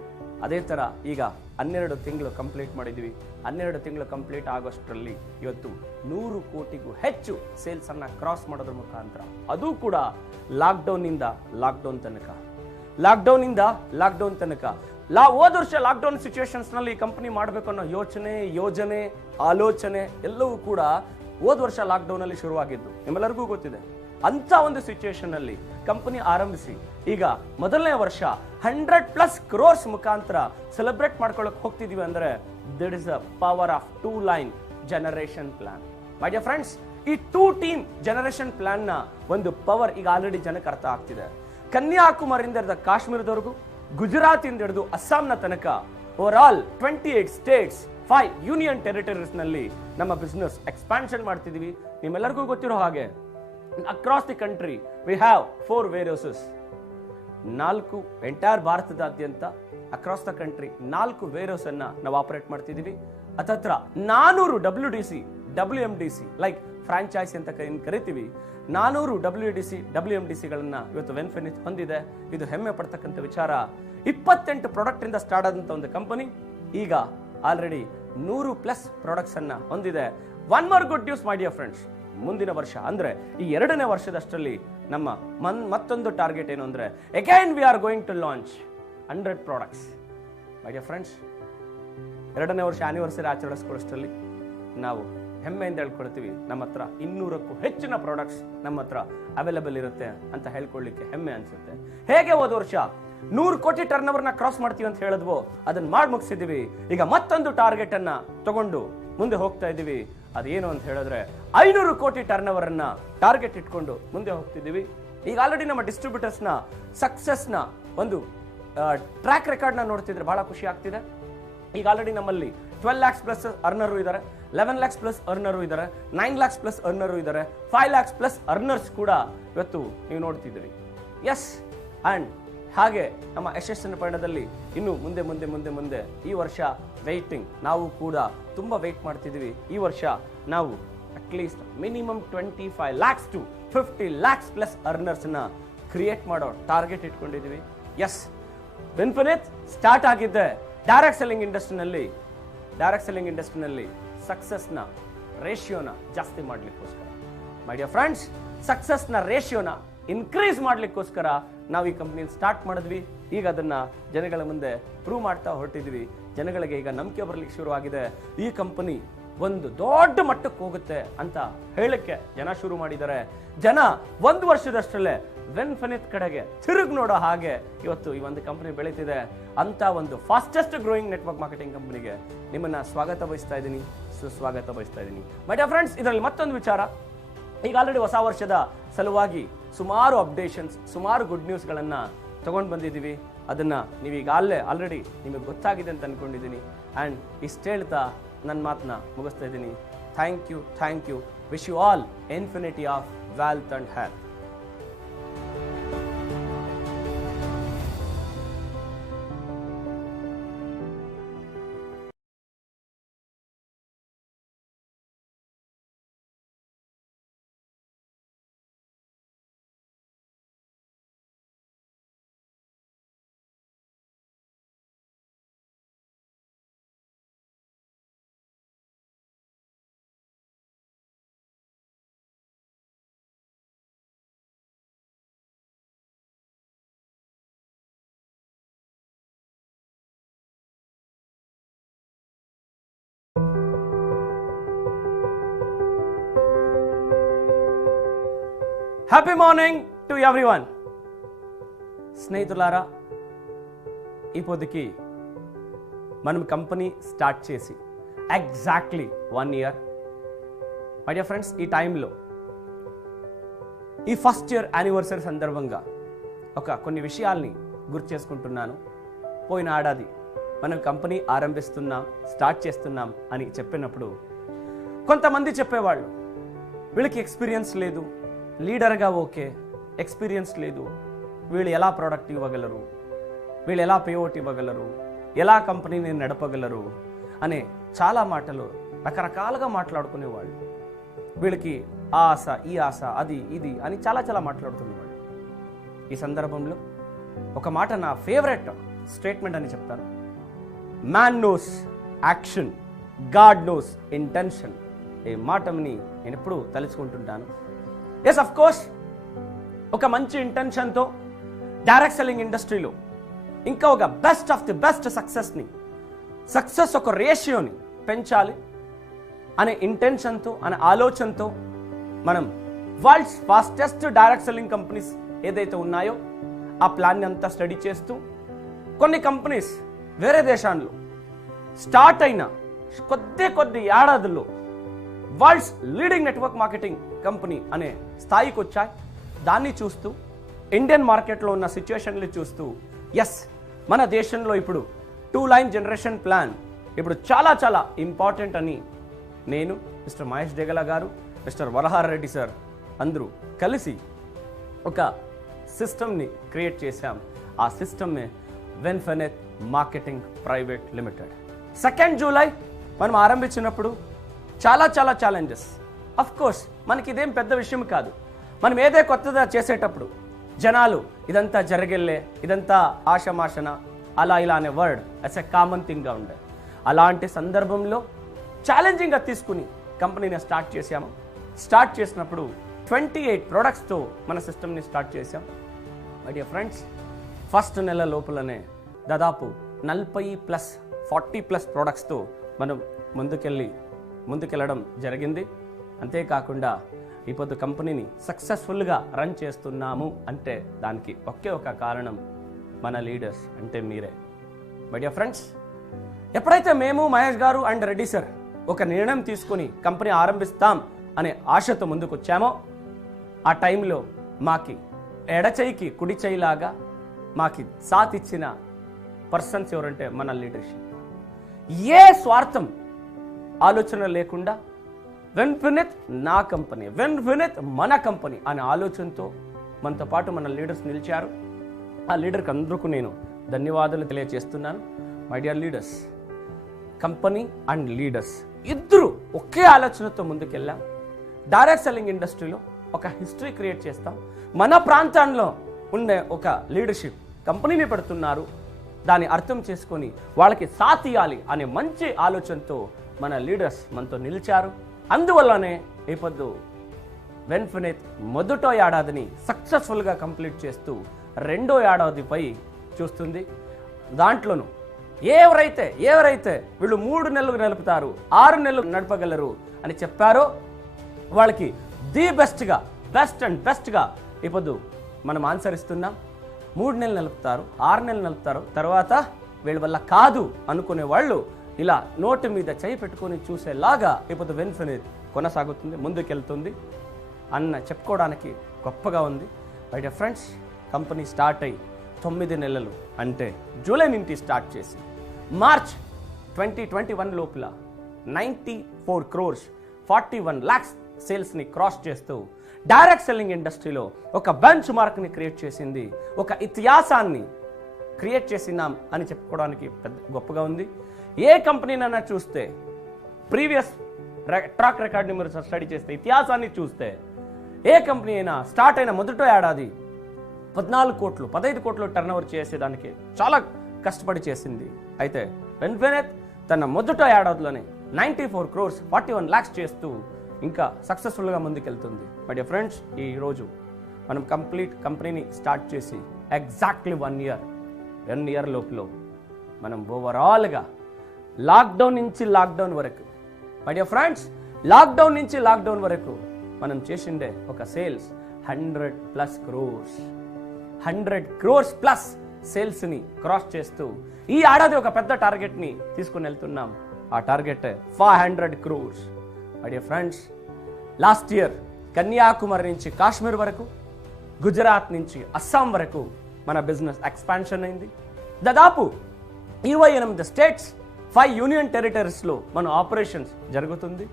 ಅದೇ ತರ ಈಗ 12 ತಿಂಗಳು ಕಂಪ್ಲೀಟ್ ಮಾಡಿದ್ವಿ. 12 ತಿಂಗಳು ಕಂಪ್ಲೀಟ್ ಆಗೋಷ್ಟರಲ್ಲಿ ಇವತ್ತು 100 ಕೋಟಿಗೂ ಹೆಚ್ಚು ಸೇಲ್ಸ್ ಅನ್ನ ಕ್ರಾಸ್ ಮಾಡೋದ್ರ ಮುಖಾಂತರ, ಅದು ಕೂಡ ಲಾಕ್ಡೌನ್ ತನಕ ಹೋದ ವರ್ಷ ಲಾಕ್ಡೌನ್ ಸಿಚುವೇಶನ್ಸ್ ನಲ್ಲಿ ಕಂಪನಿ ಮಾಡಬೇಕು ಅನ್ನೋ ಯೋಜನೆ ಆಲೋಚನೆ ಎಲ್ಲವೂ ಕೂಡ ಹೋದ ವರ್ಷ ಲಾಕ್ಡೌನ್ ಅಲ್ಲಿ ಶುರುವಾಗಿದ್ದು ನಿಮ್ಮೆಲ್ಲರಿಗೂ ಗೊತ್ತಿದೆ. ಅಂತ ಒಂದು ಸಿಚುವೇಶನ್ ಅಲ್ಲಿ ಕಂಪನಿ ಆರಂಭಿಸಿ ಈಗ ಮೊದಲನೇ ವರ್ಷ 100+ crores ಮುಖಾಂತರ ಸೆಲೆಬ್ರೇಟ್ ಮಾಡ್ಕೊಳ್ಳೋಕೆ ಹೋಗ್ತಿದೀವಿ ಅಂದ್ರೆ that is the power of 2 line generation plan. My dear friends, ಈ 2 ಟೀಮ್ ಜನರೇಷನ್ ಪ್ಲಾನ್ ನ ಒಂದು ಪವರ್ ಈಗ ಆಲ್ರೆಡಿ ಜನಕ್ಕೆ ಅರ್ಥ ಆಗ್ತಿದೆ. ಕನ್ಯಾಕುಮಾರಿಯಿಂದ ಹಿಡಿದ ಕಾಶ್ಮೀರದವರೆಗೂ, ಗುಜರಾತ್ ಇಂದ ಹಿಡಿದು ಅಸ್ಸಾಂನ ತನಕ over all 28 States 5 union territories ನಲ್ಲಿ ನಮ್ಮ ಬಿಸ್ನೆಸ್ ಎಕ್ಸ್ಪಾನ್ಷನ್ ಮಾಡ್ತಿದೀವಿ. ನಿಮ್ಮೆಲ್ಲರಿಗೂ ಗೊತ್ತಿರೋ ಹಾಗೆ across the country we have 4 warehouses. 4 entire ಭಾರತದಾದ್ಯಂತ ಅಕ್ರಾಸ್ ದ ಕಂಟ್ರಿ 4 warehouse ಅನ್ನ ನಾವು ಆಪರೇಟ್ ಮಾಡ್ತಿದೀವಿ. ಹತ್ರ 400 WDC WMDC ಲೈಕ್ ಫ್ರಾಂಚೈಸಿ ಅಂತ ಕರಿತೀವಿ. 400 WMDC ಗಳನ್ನ ಇವತ್ತು ವಿನ್ಫಿನಿಟ್ ಹೊಂದಿದೆ. ಇದು ಹೆಮ್ಮೆ ಪಡ್ತಕ್ಕಂಥ ವಿಚಾರ. 28 ಪ್ರಾಡಕ್ಟ್ ಇಂದ ಸ್ಟಾರ್ಟ್ ಆದಂತ ಒಂದು ಕಂಪನಿ ಈಗ ಆಲ್ರೆಡಿ 100+ ಪ್ರಾಡಕ್ಟ್ಸ್ ಅನ್ನ ಹೊಂದಿದೆ. ಒನ್ ಮೋರ್ ಗುಡ್ ನ್ಯೂಸ್ ಮೈ ಡಿಯರ್ ಫ್ರೆಂಡ್ಸ್, ಮುಂದಿನ ವರ್ಷ ಅಂದ್ರೆ ಈ 2ನೇ ವರ್ಷದಷ್ಟರಲ್ಲಿ ನಮ್ಮ ಮತ್ತೊಂದು ಟಾರ್ಗೆಟ್ ಏನು ಅಂದ್ರೆ again we are going to launch 100 products. My dear friends, 2ನೇ ವರ್ಷ ಆನಿವರ್ಸರಿ ಆಚರಿಸ್ಕೊಳ್ಳೋಷ್ಟರಲ್ಲಿ ನಾವು ಹೆಮ್ಮೆಯಿಂದ ಹೇಳ್ಕೊಳ್ತೀವಿ ನಮ್ಮ ಹತ್ರ 200ಕ್ಕೂ ಹೆಚ್ಚಿನ ಪ್ರಾಡಕ್ಟ್ಸ್ ನಮ್ಮ ಹತ್ರ ಅವೈಲೇಬಲ್ ಇರುತ್ತೆ ಅಂತ ಹೇಳ್ಕೊಳ್ಳಿಕ್ಕೆ ಹೆಮ್ಮೆ ಅನ್ಸುತ್ತೆ. ಹೇಗೆ ಹೋದ ವರ್ಷ 100 ಕೋಟಿ ಟರ್ನ್ ಓವರ್ನ ಕ್ರಾಸ್ ಮಾಡ್ತೀವಿ ಅಂತ ಹೇಳಿದ್ವೋ ಅದನ್ನ ಮಾಡಿ ಮುಗಿಸಿದೀವಿ. ಈಗ ಮತ್ತೊಂದು ಟಾರ್ಗೆಟ್ ಅನ್ನ ತಗೊಂಡು ಮುಂದೆ ಹೋಗ್ತಾ ಇದೀವಿ. ಅದೇನು ಅಂತ ಹೇಳಿದ್ರೆ 500 ಕೋಟಿ ಟರ್ನ್ ಓವರ್ ಅನ್ನ ಟಾರ್ಗೆಟ್ ಇಟ್ಕೊಂಡು ಮುಂದೆ ಹೋಗ್ತಿದೀವಿ. ಈಗ ಆಲ್ರೆಡಿ ನಮ್ಮ ಡಿಸ್ಟ್ರಿಬ್ಯೂಟರ್ಸ್ ನ ಸಕ್ಸಸ್ ನ ಒಂದು ಟ್ರ್ಯಾಕ್ ರೆಕಾರ್ಡ್ ನ ನೋಡ್ತಿದ್ರೆ ಬಹಳ ಖುಷಿ ಆಗ್ತಿದೆ. ಈಗ ಆಲ್ರೆಡಿ ನಮ್ಮಲ್ಲಿ 12 lakhs+ ಅರ್ನರು ಇದ್ದಾರೆ, 11 lakhs+ ಅರ್ನರು ಇದ್ದಾರೆ, 9 lakhs+ ಅರ್ನರು ಇದ್ದಾರೆ, 5 lakhs+ ಅರ್ನರ್ಸ್ ಕೂಡ ಇವತ್ತು ನೀವು ನೋಡ್ತಿದ್ದೀರಿ. ಎಸ್, ಅಂಡ್ ಹಾಗೆ ನಮ್ಮ ಯಶಸ್ಸಿನ ಪಯಣದಲ್ಲಿ ಇನ್ನು ಮುಂದೆ ಈ ವರ್ಷ ವೆಯ್ಟಿಂಗ್, ನಾವು ಕೂಡ ತುಂಬಾ ವೆಯ್ಟ್ ಮಾಡ್ತಿದ್ದೀವಿ. ಈ ವರ್ಷ ನಾವು at least minimum 25 lakhs to 50 lakhs+ earners ನ ಕ್ರಿಯೇಟ್ ಮಾಡೋ ಟಾರ್ಗೆಟ್ ಇಟ್ಕೊಂಡಿದ್ದೀವಿ. ಎಸ್, ವಿನ್ಫಿನಿಟ್ ಸ್ಟಾರ್ಟ್ ಆಗಿದ್ದೆ ಡೈರೆಕ್ಟ್ ಸೆಲ್ಲಿಂಗ್ ಇಂಡಸ್ಟ್ರಿನಲ್ಲಿ ಸಕ್ಸಸ್ನ ರೇಷಿಯೋನ ಜಾಸ್ತಿ ಮಾಡ್ಲಿಕ್ಕೋಸ್ಕರ. ಮೈ ಡಿಯರ್ ಫ್ರೆಂಡ್ಸ್, ಸಕ್ಸಸ್ನ ರೇಷಿಯೋನ ಇನ್ಕ್ರೀಸ್ ಮಾಡ್ಲಿಕ್ಕೋಸ್ಕರ ನಾವು ಈ ಕಂಪ್ನಿ ಸ್ಟಾರ್ಟ್ ಮಾಡಿದ್ವಿ. ಈಗ ಅದನ್ನ ಜನಗಳ ಮುಂದೆ ಪ್ರೂವ್ ಮಾಡ್ತಾ ಹೊರಟಿದ್ವಿ. ಜನಗಳಿಗೆ ಈಗ ನಂಬಿಕೆ ಬರ್ಲಿಕ್ಕೆ ಶುರು ಆಗಿದೆ. ಈ ಕಂಪನಿ ಒಂದು ದೊಡ್ಡ ಮಟ್ಟಕ್ಕೆ ಹೋಗುತ್ತೆ ಅಂತ ಹೇಳಕ್ಕೆ ಜನ ಶುರು ಮಾಡಿದ್ದಾರೆ. ಜನ 1 ವರ್ಷದಷ್ಟರಲ್ಲೇ ವಿನ್ಫಿನಿಟ್ ಕಡೆಗೆ ತಿರುಗಿ ನೋಡೋ ಹಾಗೆ ಇವತ್ತು ಈ ಒಂದು ಕಂಪನಿ ಬೆಳೀತಿದೆ. ಅಂತ ಒಂದು ಫಾಸ್ಟೆಸ್ಟ್ ಗ್ರೋಯಿಂಗ್ ನೆಟ್ವರ್ಕ್ ಮಾರ್ಕೆಟಿಂಗ್ ಕಂಪನಿಗೆ ನಿಮ್ಮನ್ನ ಸುಸ್ವಾಗತ ಬಯಸ್ತಾ ಇದ್ದೀನಿ. ಮೈ ಡಿಯರ್ ಫ್ರೆಂಡ್ಸ್, ಇದರಲ್ಲಿ ಮತ್ತೊಂದು ವಿಚಾರ, ಈಗ ಆಲ್ರೆಡಿ ಹೊಸ ವರ್ಷದ ಸಲುವಾಗಿ ಸುಮಾರು ಅಪ್ಡೇಷನ್ಸ್, ಸುಮಾರು ಗುಡ್ ನ್ಯೂಸ್ಗಳನ್ನು ತೊಗೊಂಡು ಬಂದಿದ್ದೀವಿ. ಅದನ್ನು ನೀವು ಈಗಾಗಲೇ ಆಲ್ರೆಡಿ ನಿಮಗೆ ಗೊತ್ತಾಗಿದೆ ಅಂತ ಅಂದ್ಕೊಂಡಿದ್ದೀನಿ. ಆ್ಯಂಡ್ ಇಷ್ಟು ಹೇಳ್ತಾ ನನ್ನ ಮಾತನ್ನ ಮುಗಿಸ್ತಾ ಇದ್ದೀನಿ. Thank you. Wish you all infinity of wealth and health. Happy morning to everyone. స్నేహితులారా, ఈ పొద్దుకి మనం కంపెనీ స్టార్ట్ చేసి exactly 1 year. My dear friends, ఈ టైంలో ఈ ఫస్ట్ ఇయర్ యానివర్సరీ సందర్భంగా కొన్ని విషయాల్ని గుర్తు చేసుకుంటున్నాను. పోయిన ఏడాది మనం కంపెనీ స్టార్ట్ చేస్తున్నాం అని చెప్పినప్పుడు కొంతమంది చెప్పేవాళ్ళు, వీళ్ళకి ఎక్స్పీరియన్స్ లేదు, లీడర్గా ఓకే, ఎక్స్పీరియన్స్ లేదు, వీళ్ళు ఎలా ప్రోడక్ట్ ఇవ్వగలరు, వీళ్ళు ఎలా పేఅవుట్ ఇవ్వగలరు, ఎలా కంపెనీని నడపగలరు అనే చాలా మాటలు రకరకాలుగా మాట్లాడుకునేవాళ్ళు. వీళ్ళకి ఆ ఆశ, ఈ ఆశ, అది ఇది అని చాలా మాట్లాడుకునేవాళ్ళు. ఈ సందర్భంలో ఒక మాట, నా ఫేవరెట్ స్టేట్మెంట్ అని చెప్తాను. Man knows action, God knows intention. ఈ మాటని నేను ఎప్పుడూ తలుచుకుంటుంటాను. ఎస్, అఫ్ కోర్స్, ఒక మంచి ఇంటెన్షన్తో డైరెక్ట్ సెల్లింగ్ ఇండస్ట్రీలో ఇంకా ఒక best of the best success ఒక రేషియోని పెంచాలి అనే ఇంటెన్షన్తో, అనే ఆలోచనతో మనం world's fastest direct selling companies ఏదైతే ఉన్నాయో ఆ ప్లాన్ని అంతా స్టడీ చేస్తూ, కొన్ని కంపెనీస్ వేరే దేశాల్లో స్టార్ట్ అయిన కొద్ది ఏడాదుల్లో world's leading network marketing company అనే స్థాయికి వచ్చాయి. దాన్ని చూస్తూ, ఇండియన్ మార్కెట్లో ఉన్న సిచ్యువేషన్లు చూస్తూ, ఎస్, మన దేశంలో ఇప్పుడు 2 line జనరేషన్ ప్లాన్ ఇప్పుడు చాలా ఇంపార్టెంట్ అని నేను, మిస్టర్ మహేష్ డేగల గారు, మిస్టర్ వరహార్ రెడ్డి సార్ అందరూ కలిసి ఒక సిస్టమ్ని క్రియేట్ చేశాం. ఆ సిస్టమ్నే విన్ఫినిట్ మార్కెటింగ్ ప్రైవేట్ లిమిటెడ్. 2 July మనం ఆరంభించినప్పుడు చాలా ఛాలెంజెస్. అఫ్ కోర్స్ మనకి ఇదేం పెద్ద విషయం కాదు. మనం ఏదే కొత్తగా చేసేటప్పుడు జనాలు ఇదంతా జరగలే, ఇదంతా ఆషమాషన, అలా ఇలా అనే వర్డ్ యాజ్ ఎ కామన్ థింగ్గా ఉండే. అలాంటి సందర్భంలో ఛాలెంజింగ్గా తీసుకుని కంపెనీని స్టార్ట్ చేశాము. స్టార్ట్ చేసినప్పుడు 28 productsతో మన సిస్టమ్ని స్టార్ట్ చేశాం. మై డియర్ ఫ్రెండ్స్, ఫస్ట్ నెల లోపలనే దాదాపు 40+ productsతో మనం ముందుకెళ్ళడం జరిగింది. అంతేకాకుండా ఇప్పుడు కంపెనీని సక్సెస్ఫుల్గా రన్ చేస్తున్నాము అంటే దానికి ఒకే ఒక కారణం మన లీడర్స్, అంటే మీరే. మై డియర్ ఫ్రెండ్స్, ఎప్పుడైతే మేము, మహేష్ గారు అండ్ రెడ్డి సార్ ఒక నిర్ణయం తీసుకుని కంపెనీ ఆరంభిస్తాం అనే ఆశతో ముందుకు వచ్చామో, ఆ టైంలో మాకి ఎడచేయికి కుడి చేయిలాగా మాకి సాత్ ఇచ్చిన పర్సన్స్ ఎవరంటే మన లీడర్షిప్. ఏ స్వార్థం ఆలోచన లేకుండా విన్ఫినిట్ నా కంపెనీ, విన్ఫినిట్ మన కంపెనీ అనే ఆలోచనతో మనతో పాటు మన లీడర్స్ నిలిచారు. ఆ లీడర్కి అందరికీ నేను ధన్యవాదాలు తెలియజేస్తున్నాను. My dear leaders, company and leaders ఇద్దరు ఒకే ఆలోచనతో ముందుకెళ్ళాం. డైరెక్ట్ సెల్లింగ్ ఇండస్ట్రీలో ఒక హిస్టరీ క్రియేట్ చేస్తాం. మన ప్రాంతంలో ఉండే ఒక లీడర్షిప్ కంపెనీని పెడుతున్నారు, దాన్ని అర్థం చేసుకొని వాళ్ళకి సాథ్ ఇవ్వాలి అనే మంచి ఆలోచనతో మన లీడర్స్ మనతో నిలిచారు. అందువల్లనే ఈ పొద్దు విన్ఫినిట్ మొదటి ఏడాదిని సక్సెస్ఫుల్గా కంప్లీట్ చేస్తూ 2వ ఏడాదిపై చూస్తుంది. దాంట్లోనూ ఎవరైతే వీళ్ళు 3 నెలలు నడుపుతారు, 6 నెలలు నడపగలరు అని చెప్పారో వాళ్ళకి ది బెస్ట్గా ఇప్పుడు మనం ఆన్సర్ ఇస్తున్నాం. 3 నెలలు నడుపుతారు, 6 నెలలు నడుపుతారు, తర్వాత వీళ్ళ వల్ల కాదు అనుకునే వాళ్ళు ఇలా నోటి మీద చేయి పెట్టుకొని చూసేలాగా ఇప్పుడు విన్ఫినిట్ కొనసాగుతుంది, ముందుకెళ్తుంది అన్న చెప్పుకోవడానికి గొప్పగా ఉంది. My dear friends, company start అయ్యి 9 నెలలు అంటే జూలై నుంచి స్టార్ట్ చేసి మార్చ్ 2021 లోపల 94 crores 41 lakhs సేల్స్ని క్రాస్ చేస్తూ డైరెక్ట్ సెల్లింగ్ ఇండస్ట్రీలో ఒక బెంచ్ మార్క్ని క్రియేట్ చేసింది, ఒక ఇతిహాసాన్ని క్రియేట్ చేసినాం అని చెప్పుకోవడానికి పెద్ద గొప్పగా ఉంది. ఏ కంపెనీనైనా చూస్తే ప్రీవియస్ ట్రాక్ రికార్డ్ని మీరు స్టడీ చేస్తే, ఇతిహాసాన్ని చూస్తే, ఏ కంపెనీ అయినా స్టార్ట్ అయిన మొదటి ఏడాది 14 కోట్లు 15 కోట్లు టర్నోవర్ చేసేదానికి చాలా కష్టపడి చేసింది. అయితే విన్ఫినిట్ తన మొదటి ఏడాదిలోనే 94 crores 41 lakhs చేస్తూ ఇంకా సక్సెస్ఫుల్గా ముందుకెళ్తుంది. మై డియర్ ఫ్రెండ్స్, ఈరోజు మనం కంప్లీట్ కంపెనీని స్టార్ట్ చేసి ఎగ్జాక్ట్లీ 1 year లోపల మనం ఓవరాల్గా లాక్డౌన్ నుంచి లాక్డౌన్ వరకు, మై డియర్ ఫ్రెండ్స్, లాక్డౌన్ నుంచి లాక్డౌన్ వరకు మనం చేసిండే ఒక సేల్స్ 100+ crores 100 crores ప్లస్ సేల్స్ని క్రాస్ చేస్తూ ఈ ఏడాది ఒక పెద్ద టార్గెట్ని తీసుకుని వెళ్తున్నాం. ఆ target 500 crores. My dear friends, last year Kanyakumari నుంచి కాశ్మీర్ వరకు, గుజరాత్ నుంచి అస్సాం వరకు మన బిజినెస్ ఎక్స్పాన్షన్ అయింది. దాదాపు 28 స్టేట్స్ 5 యూనియన్ టెరిటరీస్లో మన ఆపరేషన్స్ జరుగుతుంది.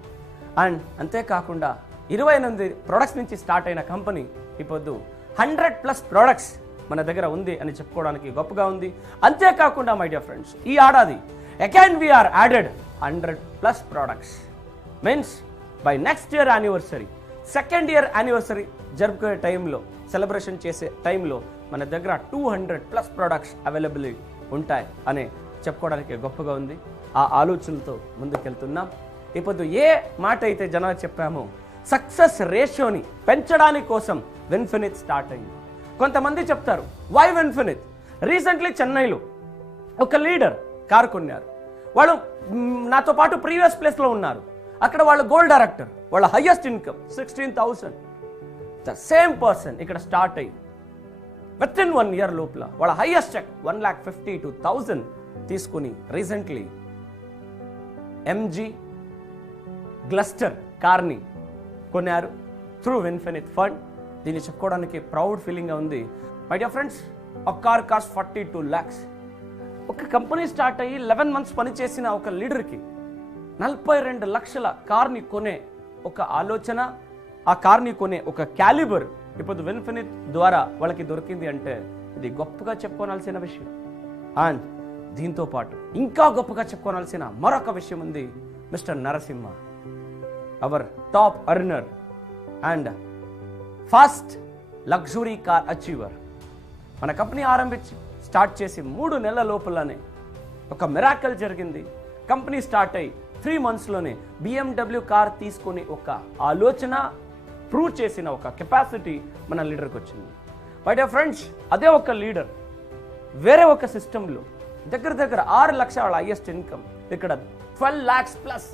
అండ్ అంతేకాకుండా 28 ప్రొడక్ట్స్ నుంచి స్టార్ట్ అయిన కంపెనీ ఇప్పుడు 100+ ప్రొడక్ట్స్ మన దగ్గర ఉంది అని చెప్పుకోవడానికి గొప్పగా ఉంది. అంతేకాకుండా మై డియర్ ఫ్రెండ్స్, ఈ ఏడాది again we are added 100+ products. Means by next year anniversary, second year anniversary జరుపుకునే టైంలో, సెలబ్రేషన్ చేసే టైంలో మన దగ్గర 200+ ప్రొడక్ట్స్ అవైలబిలిటీ ఉంటాయి అని చెప్పుకోవడానికి గొప్పగా ఉంది. ఆ ఆలోచనలతో ముందుకెళ్తున్నాం. ఇప్పుడు ఏ మాట అయితే జనాలు చెప్పామో, సక్సెస్ రేషియోని పెంచడానికి కోసం విన్ఫినిట్ స్టార్ట్ అయింది. కొంతమంది చెప్తారు, వై విన్ఫినిట్? రీసెంట్లీ చెన్నైలో ఒక లీడర్ కారు కొన్నారు. వాళ్ళు నాతో పాటు ప్రీవియస్ ప్లేస్లో ఉన్నారు. అక్కడ వాళ్ళ గోల్డ్ డైరెక్టర్, వాళ్ళ highest income 16,000. The same person ఇక్కడ స్టార్ట్ అయ్యి వితిన్ 1 year లోపల వాళ్ళ హైయెస్ట్ చెక్ 1,52,000 తీసుకుని రీసెంట్లీ ఎంజీ గ్లస్టర్ కార్ని కొన్నారు త్రూ విన్ఫినిట్ ఫండ్. దీన్ని చెప్పుకోవడానికి ప్రౌడ్ ఫీలింగ్గా ఉంది. మై డియర్ ఫ్రెండ్స్, ఒక కార్ కాస్ట్ 42 lakhs. ఒక కంపెనీ స్టార్ట్ అయ్యి 11 months పనిచేసిన ఒక లీడర్కి 42 లక్షల కార్ని కొనే ఒక ఆలోచన, ఆ కార్ని కొనే ఒక క్యాలిబర్ ఇప్పుడు విన్ఫినిట్ ద్వారా వాళ్ళకి దొరికింది అంటే ఇది గొప్పగా చెప్పుకోవాల్సిన విషయం. అండ్ దీంతో పాటు ఇంకా గొప్పగా చెప్పుకోవాల్సిన మరొక విషయం ఉంది. Mister Narasimha, our top earner and first luxury car achiever, మన కంపెనీ ఆరంభించి స్టార్ట్ చేసి 3 నెలల లోపలనే ఒక మిరాకల్ జరిగింది. కంపెనీ స్టార్ట్ అయ్యి 3 monthsలోనే BMW కార్ తీసుకొని ఒక ఆలోచన ప్రూవ్ చేసిన ఒక కెపాసిటీ మన లీడర్కి వచ్చింది. మై డియర్ ఫ్రెండ్స్, అదే ఒక లీడర్ వేరే ఒక సిస్టంలో దగ్గర 6 లక్షల వాళ్ళ హైయెస్ట్ ఇన్కమ్, ఇక్కడ 12 lakhs ప్లస్,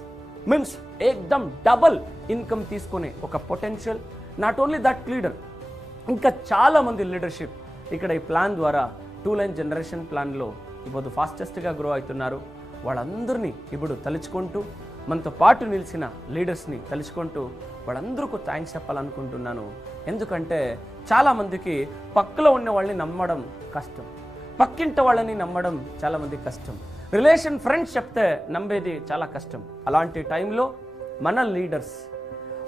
మీన్స్ ఏకదమ్ డబల్ ఇన్కమ్ తీసుకునే ఒక potential. Not only that leader, ఇంకా చాలా మంది లీడర్షిప్ ఇక్కడ ఈ ప్లాన్ ద్వారా 2 line జనరేషన్ ప్లాన్లో ఇప్పుడు ఫాస్టెస్ట్గా గ్రో అవుతున్నారు. వాళ్ళందరినీ ఇప్పుడు తలుచుకుంటూ, మనతో పాటు నిలిచిన లీడర్స్ని తలుచుకుంటూ వాళ్ళందరికీ థ్యాంక్స్ చెప్పాలనుకుంటున్నాను. ఎందుకంటే చాలామందికి పక్కలో ఉన్న వాళ్ళని నమ్మడం కష్టం, పక్కింటి వాళ్ళని నమ్మడం చాలామంది కష్టం, రిలేషన్ ఫ్రెండ్స్ చెప్తే నమ్మేది చాలా కష్టం. అలాంటి టైంలో మన లీడర్స్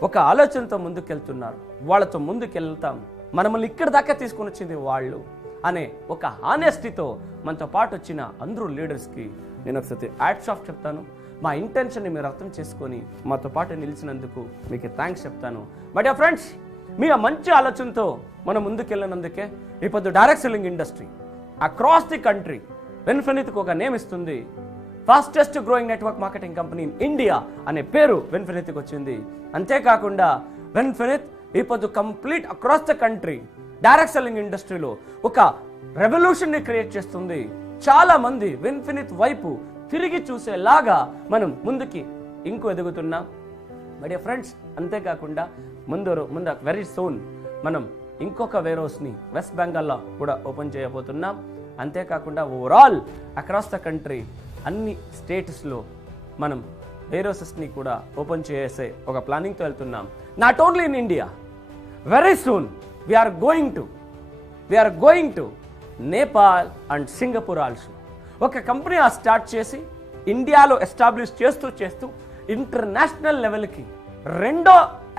ఒక ఆలోచనతో ముందుకెళ్తున్నారు. వాళ్ళతో ముందుకెళ్తాం, మనల్ని ఇక్కడ దాకా తీసుకొని వచ్చింది వాళ్ళు అనే ఒక హానెస్టీతో మనతో పాటు వచ్చిన అందరూ లీడర్స్కి నేను ఒకసారి హ్యాట్స్ ఆఫ్ చెప్తాను. మా ఇంటెన్షన్ని మీరు అర్థం చేసుకొని మాతో పాటు నిలిచినందుకు మీకు థ్యాంక్స్ చెప్తాను. మై డియర్ ఫ్రెండ్స్, మీ ఆ మంచి ఆలోచనతో మనం ముందుకెళ్ళినందుకే ఇప్పుడు direct selling industry across the country విన్ఫినిట్కి ఒక నేమ్ ఇస్తుంది. Fastest growing network marketing company in India అనే పేరు విన్ఫినిట్కి వచ్చింది. అంతేకాకుండా విన్ఫినిట్ ఇప్పుడు complete across the country direct selling ఇండస్ట్రీలో ఒక రెవల్యూషన్ని క్రియేట్ చేస్తుంది. చాలా మంది విన్ఫినిట్ వైపు తిరిగి చూసేలాగా మనం ముందుకి ఎదుగుతున్నాం. మై డియర్ ఫ్రెండ్స్, అంతేకాకుండా ముందు వెరీ సూన్ మనం ఇంకొక వేర్హౌస్ని వెస్ట్ బెంగాల్లో కూడా ఓపెన్ చేయబోతున్నాం. అంతేకాకుండా ఓవరాల్ అక్రాస్ ద కంట్రీ అన్ని స్టేట్స్లో మనం వేర్హౌసెస్ని కూడా ఓపెన్ చేసే ఒక ప్లానింగ్తో వెళ్తున్నాం. Not only in India, very soon we are going to we are going to Nepal and Singapore also. ఒక కంపెనీ స్టార్ట్ చేసి ఇండియాలో ఎస్టాబ్లిష్ చేస్తూ ఇంటర్నేషనల్ లెవెల్కి 2వ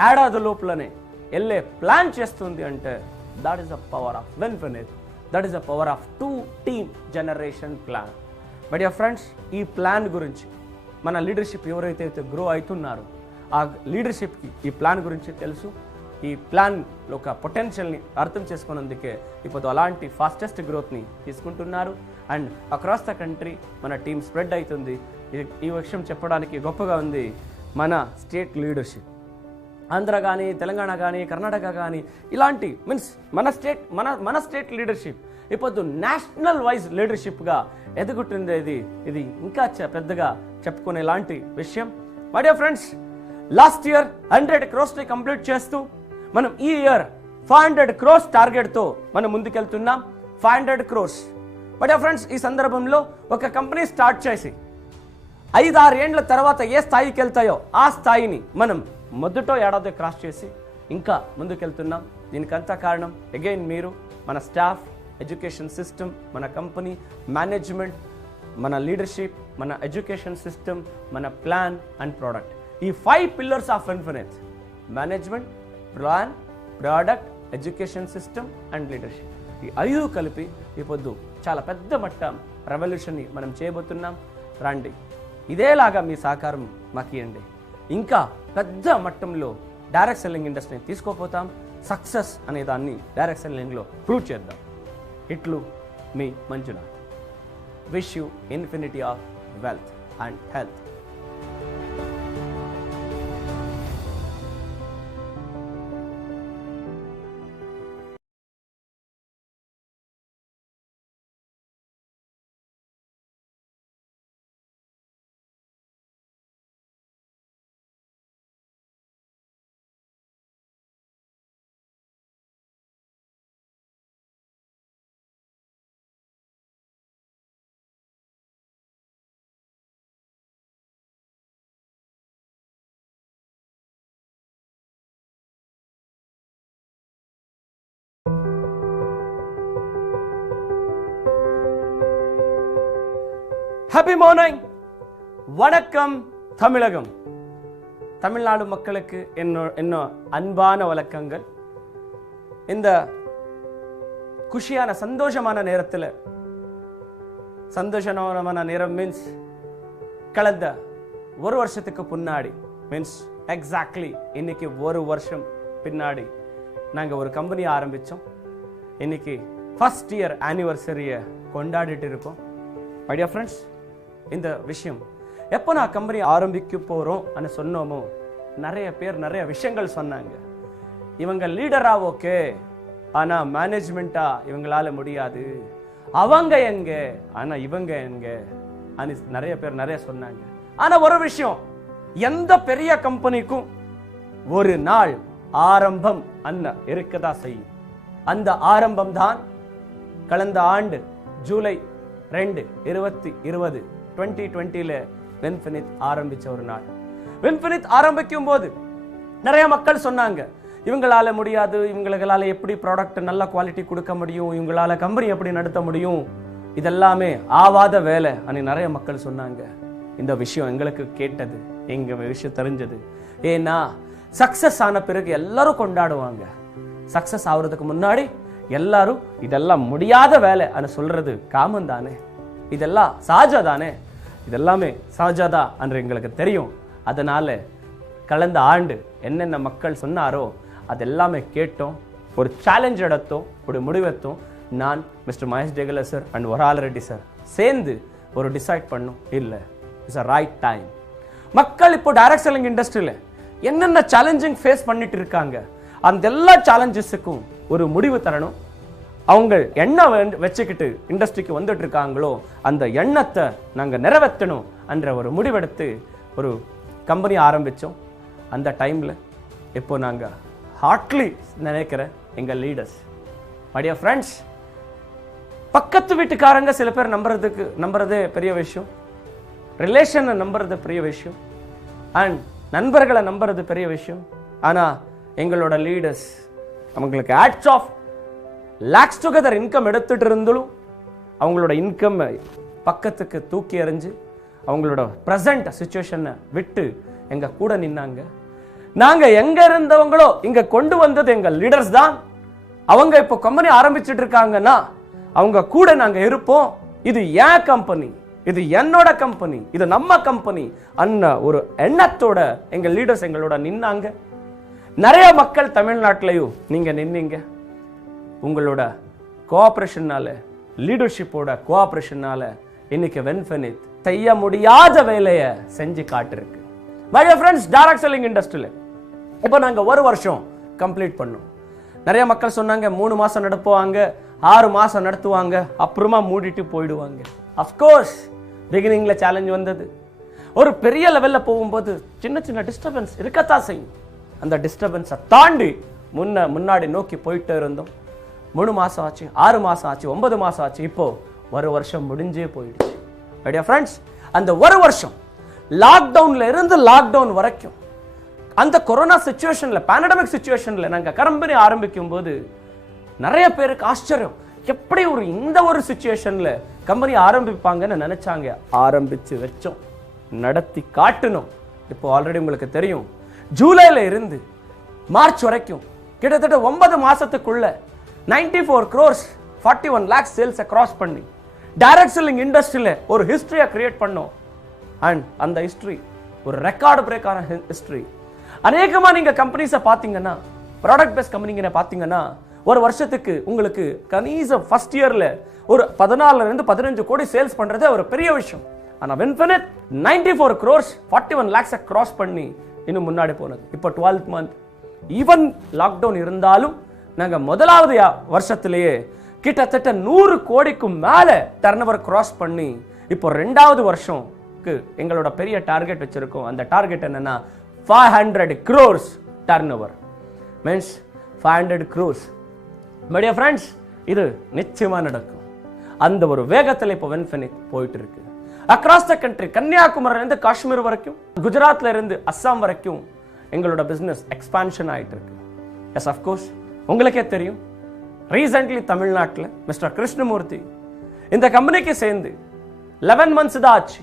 ఏడాది లోపలనే వెళ్ళే ప్లాన్ చేస్తుంది అంటే that is the power of విన్ఫినిట్. That is the power of 2 team generation plan. But dear friends, ఈ ప్లాన్ గురించి మన లీడర్షిప్ ఎవరైతే గ్రో అవుతున్నారో ఆ లీడర్షిప్కి ఈ ప్లాన్ గురించి తెలుసు. ఈ ప్లాన్లో ఒక పొటెన్షియల్ని అర్థం చేసుకున్నందుకే ఇప్పుడు అలాంటి ఫాస్టెస్ట్ గ్రోత్ని తీసుకుంటున్నారు. అండ్ అక్రాస్ ద కంట్రీ మన టీమ్ స్ప్రెడ్ అవుతుంది. ఈ విషయం చెప్పడానికి గొప్పగా ఉంది మన స్టేట్ లీడర్షిప్. ఆంధ్ర కానీ, తెలంగాణ కానీ, కర్ణాటక కానీ ఇలాంటి మీన్స్ మన స్టేట్ లీడర్షిప్ ఇప్పుడు నేషనల్ వైజ్ లీడర్షిప్గా ఎదుగుతుంది. ఇది ఇంకా పెద్దగా చెప్పుకునేలాంటి విషయం. My dear friends, last year 100 crores complete చేస్తూ మనం ఈ ఇయర్ 500 crores టార్గెట్తో మనం ముందుకెళ్తున్నాం. 500 crores. బట్ ఫ్రెండ్స్, ఈ సందర్భంలో ఒక కంపెనీ స్టార్ట్ చేసి 5-6 ఏండ్ల తర్వాత ఏ స్థాయికి వెళ్తాయో ఆ స్థాయిని మనం మొదట ఏడాది క్రాస్ చేసి ఇంకా ముందుకెళ్తున్నాం. దీనికంతా కారణం అగైన్ మీరు, మన స్టాఫ్, ఎడ్యుకేషన్ సిస్టమ్, మన కంపెనీ మేనేజ్మెంట్, మన లీడర్షిప్, మన ఎడ్యుకేషన్ సిస్టమ్, మన ప్లాన్ అండ్ ప్రోడక్ట్. ఈ 5 pillars of infinite: management, plan, product, education system and leadership. ఈ 5 కలిపి ఇప్పుడు చాలా పెద్ద మట్టం రెవల్యూషన్ని మనం చేయబోతున్నాం. రండి, ఇదేలాగా మీ సహకారం మాకు ఇవ్వండి. ఇంకా పెద్ద మట్టంలో డైరెక్ట్ సెల్లింగ్ ఇండస్ట్రీని తీసుకోపోతాం. సక్సెస్ అనే దాన్ని డైరెక్ట్ సెల్లింగ్లో ప్రూవ్ చేద్దాం. ఇట్లు మీ Manjunath. Wish you infinity of wealth and health. Happy morning, வணக்கம் தமிழகம். தமிழ்நாடு மக்களுக்கு என்னோ அன்பான வணக்கங்கள். இந்த குஷியான சந்தோஷமான நேரத்தில், சந்தோஷமான நேரம் மீன்ஸ் கடந்த 1 வருஷத்துக்கு முன்னாடி, மீன்ஸ் எக்ஸாக்ட்லி இன்னைக்கு 1 வருஷம் பின்னாடி நாங்கள் ஒரு கம்பெனி ஆரம்பித்தோம். இன்னைக்கு ஃபர்ஸ்ட் இயர் ஆனிவர்சரியை கொண்டாடிட்டு இருக்கோம். மை டியர் ஃப்ரெண்ட்ஸ், இந்த விஷயம் எப்போ நான் கம்பெனி ஆரம்பிக்க போகிறோம் అని சொன்னோமோ நிறைய பேர் நிறைய விஷயங்கள் சொன்னாங்க. இவங்க லீடரா ஓகே, ஆனால் மேனேஜ்மெண்ட்டா இவங்களால முடியாது, அவங்க எங்க ஆனால் இவங்க எங்க అని நிறைய பேர் நிறைய சொன்னாங்க. ஆனால் ஒரு விஷயம், எந்த பெரிய கம்பெனிக்கும் ஒரு நாள் ஆரம்பம் அன்ன இருக்கதா செய்யும். அந்த ஆரம்பம் தான் கடந்த ஆண்டு ஜூலை 2, 2020 2020 வின்ஃபினிட் ஆரம்பிச்ச ஒரு நாள். வின்ஃபினிட் ஆரம்பிக்கும் போது நிறைய மக்கள் சொன்னாங்க, இவங்களால முடியாது, இவங்களால எப்படி ப்ராடக்ட் நல்ல குவாலிட்டி கொடுக்க முடியும், இவங்களால கம்பெனி எப்படி நடத்த முடியும், இதெல்லாமே ஆவாத வேலை అని நிறைய மக்கள் சொன்னாங்க. இந்த விஷயம் எங்களுக்கு கேட்டது, எங்க விஷயம் தெரிஞ்சது. ஏன்னா சக்சஸ் ஆன பிறகு எல்லாரும் கொண்டாடுவாங்க. சக்சஸ் ஆகுறதுக்கு முன்னாடி எல்லாரும் இதெல்லாம் முடியாத வேலை అని சொல்றது காமன் தானே, இதெல்லாம் சகஜ தானே, இதெல்லாமே சகஜதா என்று எங்களுக்கு தெரியும். அதனால கடந்த ஆண்டு என்னென்ன மக்கள் சொன்னாரோ அதெல்லாமே கேட்டோம், ஒரு சேலஞ்ச் எடுத்தோம், ஒரு முடிவெடுத்தோம். நான் மிஸ்டர் மகேஷ் டேகல சார் அண்ட் வரால ரெட்டி சார் சேர்ந்து ஒரு டிசைட் பண்ணோம், இல்லை இட்ஸ் அ ரைட் டைம். மக்கள் இப்போ டைரக்ட் செல்லிங் இண்டஸ்ட்ரியில் என்னென்ன சேலஞ்சிங் ஃபேஸ் பண்ணிட்டு இருக்காங்க, அந்த எல்லா சேலஞ்சஸுக்கும் ஒரு முடிவு தரணும். அவங்க எண்ணம் வச்சுக்கிட்டு இண்டஸ்ட்ரிக்கு வந்துட்டு இருக்காங்களோ அந்த எண்ணத்தை நாங்கள் நிறைவேற்றணும் என்ற ஒரு முடிவெடுத்து ஒரு கம்பெனி ஆரம்பித்தோம். அந்த டைமில் இப்போ நாங்கள் ஹார்ட்லி நினைக்கிற எங்கள் லீடர்ஸ், மை டியர் ஃப்ரெண்ட்ஸ், பக்கத்து வீட்டுக்காரங்க சில பேர் நம்புறதே பெரிய விஷயம், ரிலேஷனை நம்புறது பெரிய விஷயம், அண்ட் நண்பர்களை நம்புறது பெரிய விஷயம். ஆனால் எங்களோட லீடர்ஸ், அவங்களுக்கு hats off, lakhs together income எடுத்துட்டு இருந்தாலும் அவங்களோட இன்கம் பக்கத்துக்கு தூக்கி எறிஞ்சு அவங்களோட பிரசன்ட் சிச்சுவேஷனை விட்டு எங்க கூட நின்னாங்க. நாங்க எங்க இருந்தவங்களோ இங்க கொண்டு வந்தது எங்க லீடர்ஸ் தான். அவங்க இப்போ கம்பெனி ஆரம்பிச்சுட்டு இருக்காங்கன்னா அவங்க கூட நாங்க இருப்போம். இது என் கம்பெனி, இது என்னோட கம்பெனி, இது நம்ம கம்பெனி அண்ண ஒரு எண்ணத்தோட எங்க லீடர்ஸ் எங்களோட நின்னாங்க. நிறைய மக்கள் தமிழ்நாட்டிலையும் நீங்க நின்னீங்க. உங்களோட கோஆபரேஷனால, லீடர்ஷிப்போட கோஆபரேஷனால இன்னைக்கு வென்ஃபினித் செய்ய முடியாத வேலையை செஞ்சு காட்டிருக்கு. My dear friends, direct selling இண்டஸ்ட்ரியில இப்போ நாங்க ஒரு வருஷம் கம்ப்ளீட் பண்ணோம். நிறைய மக்கள் சொன்னாங்க 3 மாசம் நடத்துவாங்க, 6 மாசம் நடத்துவாங்க, அப்புறமா மூடிட்டு போயிடுவாங்க. அஃப்கோர்ஸ் பிகினிங்ல சேலஞ்ச் வந்தது. ஒரு பெரிய லெவல்ல போகும்போது சின்ன சின்ன டிஸ்டர்பன்ஸ் இருக்கத்தான் செய்யும். அந்த டிஸ்டர்பன்ஸை தாண்டி முன்னாடி நோக்கி போயிட்டே இருந்தோம். 3 மாசம் ஆச்சு, 6 மாசம் ஆச்சு, 9 மாசம் ஆச்சு, இப்போ ஒரு வருஷம் முடிஞ்சே போயிடுச்சு. ஐடியா ஃப்ரெண்ட்ஸ், அந்த ஒரு வருஷம் லாக்டவுன்ல இருந்து லாக்டவுன் வரைக்கும் அந்த கொரோனா சிச்சுவேஷன்ல, பேண்டமிக் சிச்சுவேஷன்ல நாங்க கம்பெனி ஆரம்பிக்கும் போது நிறைய பேருக்கு ஆச்சரியம், எப்படி இந்த ஒரு சிச்சுவேஷன்ல கம்பெனி ஆரம்பிப்பாங்கன்னு நினைச்சாங்க. ஆரம்பிச்சு வச்சோம், நடத்தி காட்டணும். இப்போ ஆல்ரெடி உங்களுக்கு தெரியும், ஜூலைல இருந்து மார்ச் வரைக்கும் கிட்டத்தட்ட 9 மாசத்துக்குள்ள 94 crores 41 lakhs சேல்ஸை கிராஸ் பண்ணி டைரக்ட் செல்லிங் இண்டஸ்ட்ரியில ஒரு ஹிஸ்டரியை கிரியேட் பண்ணோம். அண்ட் அந்த ஹிஸ்டரி ஒரு ரெக்கார்டு பிரேக்கான ஹிஸ்டரி. அநேகமா நீங்க கம்பெனிஸை பார்த்தீங்கன்னா, ப்ராடக்ட் பேஸ்ட் கம்பெனிங்க பார்த்தீங்கன்னா, ஒரு வருஷத்துக்கு உங்களுக்கு கணிசம் ஃபர்ஸ்ட் இயர்ல ஒரு 14 இருந்து 15 கோடி சேல்ஸ் பண்றது ஒரு பெரிய விஷயம். ஆனா வென்ஃபினித் 94 crores 41 lakhs கிராஸ் பண்ணி இன்னும் முன்னாடி போனது. இப்போ 12th month ஈவன் லாக்டவுன் இருந்தாலும் நாங்க முதலாவது வருஷத்திலேயே கிட்டத்தட்ட 100 கோடிக்கு மேல டர்ன்ஓவர் கிராஸ் பண்ணி இப்போ 2வது வருஷம்க்கு எங்களோட பெரிய டார்கெட் வச்சிருக்கோம். அந்த டார்கெட் என்னன்னா 500 crores turnover, means 500 crores. My dear friends, இது நிச்சயமா நடக்கும். அந்த ஒரு வேகத்தில் இப்போ வென்ஃபினித் போயிட்டு இருக்கு. அக்ராஸ் த கண்ட்ரி, கன்னியாகுமரியில இருந்து காஷ்மீர் வரைக்கும், குஜராத்ல இருந்து அஸ்ஸாம் வரைக்கும் எங்களோட பிசினஸ் எக்ஸ்பான்ஷன் ஆயிட்டு இருக்கு. எஸ், அஃப்கோர்ஸ் உங்களுக்கே தெரியும், ரீசென்ட்லி தமிழ்நாட்டில் மிஸ்டர் கிருஷ்ணமூர்த்தி இந்த கம்பெனிக்கு சேர்ந்து 11 months தான் ஆச்சு.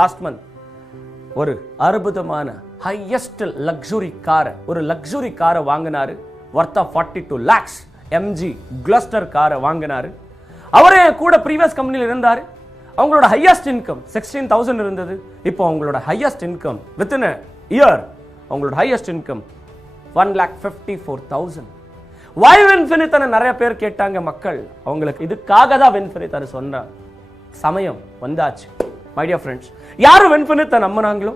லாஸ்ட் மந்த் ஒரு அற்புதமான ஹையஸ்ட் லக்ஸுரி காரை, ஒரு லக்ஸுரி காரை வாங்கினாரு. Worth of 42 lakhs MG Gloster காரை வாங்கினாரு. அவரே கூட ப்ரீவியஸ் கம்பெனியில் இருந்தாரு. அவங்களோட ஹையஸ்ட் இன்கம் 16,000 இருந்தது. இப்போ அவங்களோட highest income within a year, அவங்களோட ஹையஸ்ட் இன்கம் 1,54,000. Why வென்ஃபினித் நிறைய பேர் கேட்டாங்க மக்கள். அவங்களுக்கு இதுக்காக தான் வென்ஃபினித் சொன்ன சமயம் வந்தாச்சு. மை டியர் ஃப்ரெண்ட்ஸ், யாரு வென்ஃபினித் நம்பினாங்களோ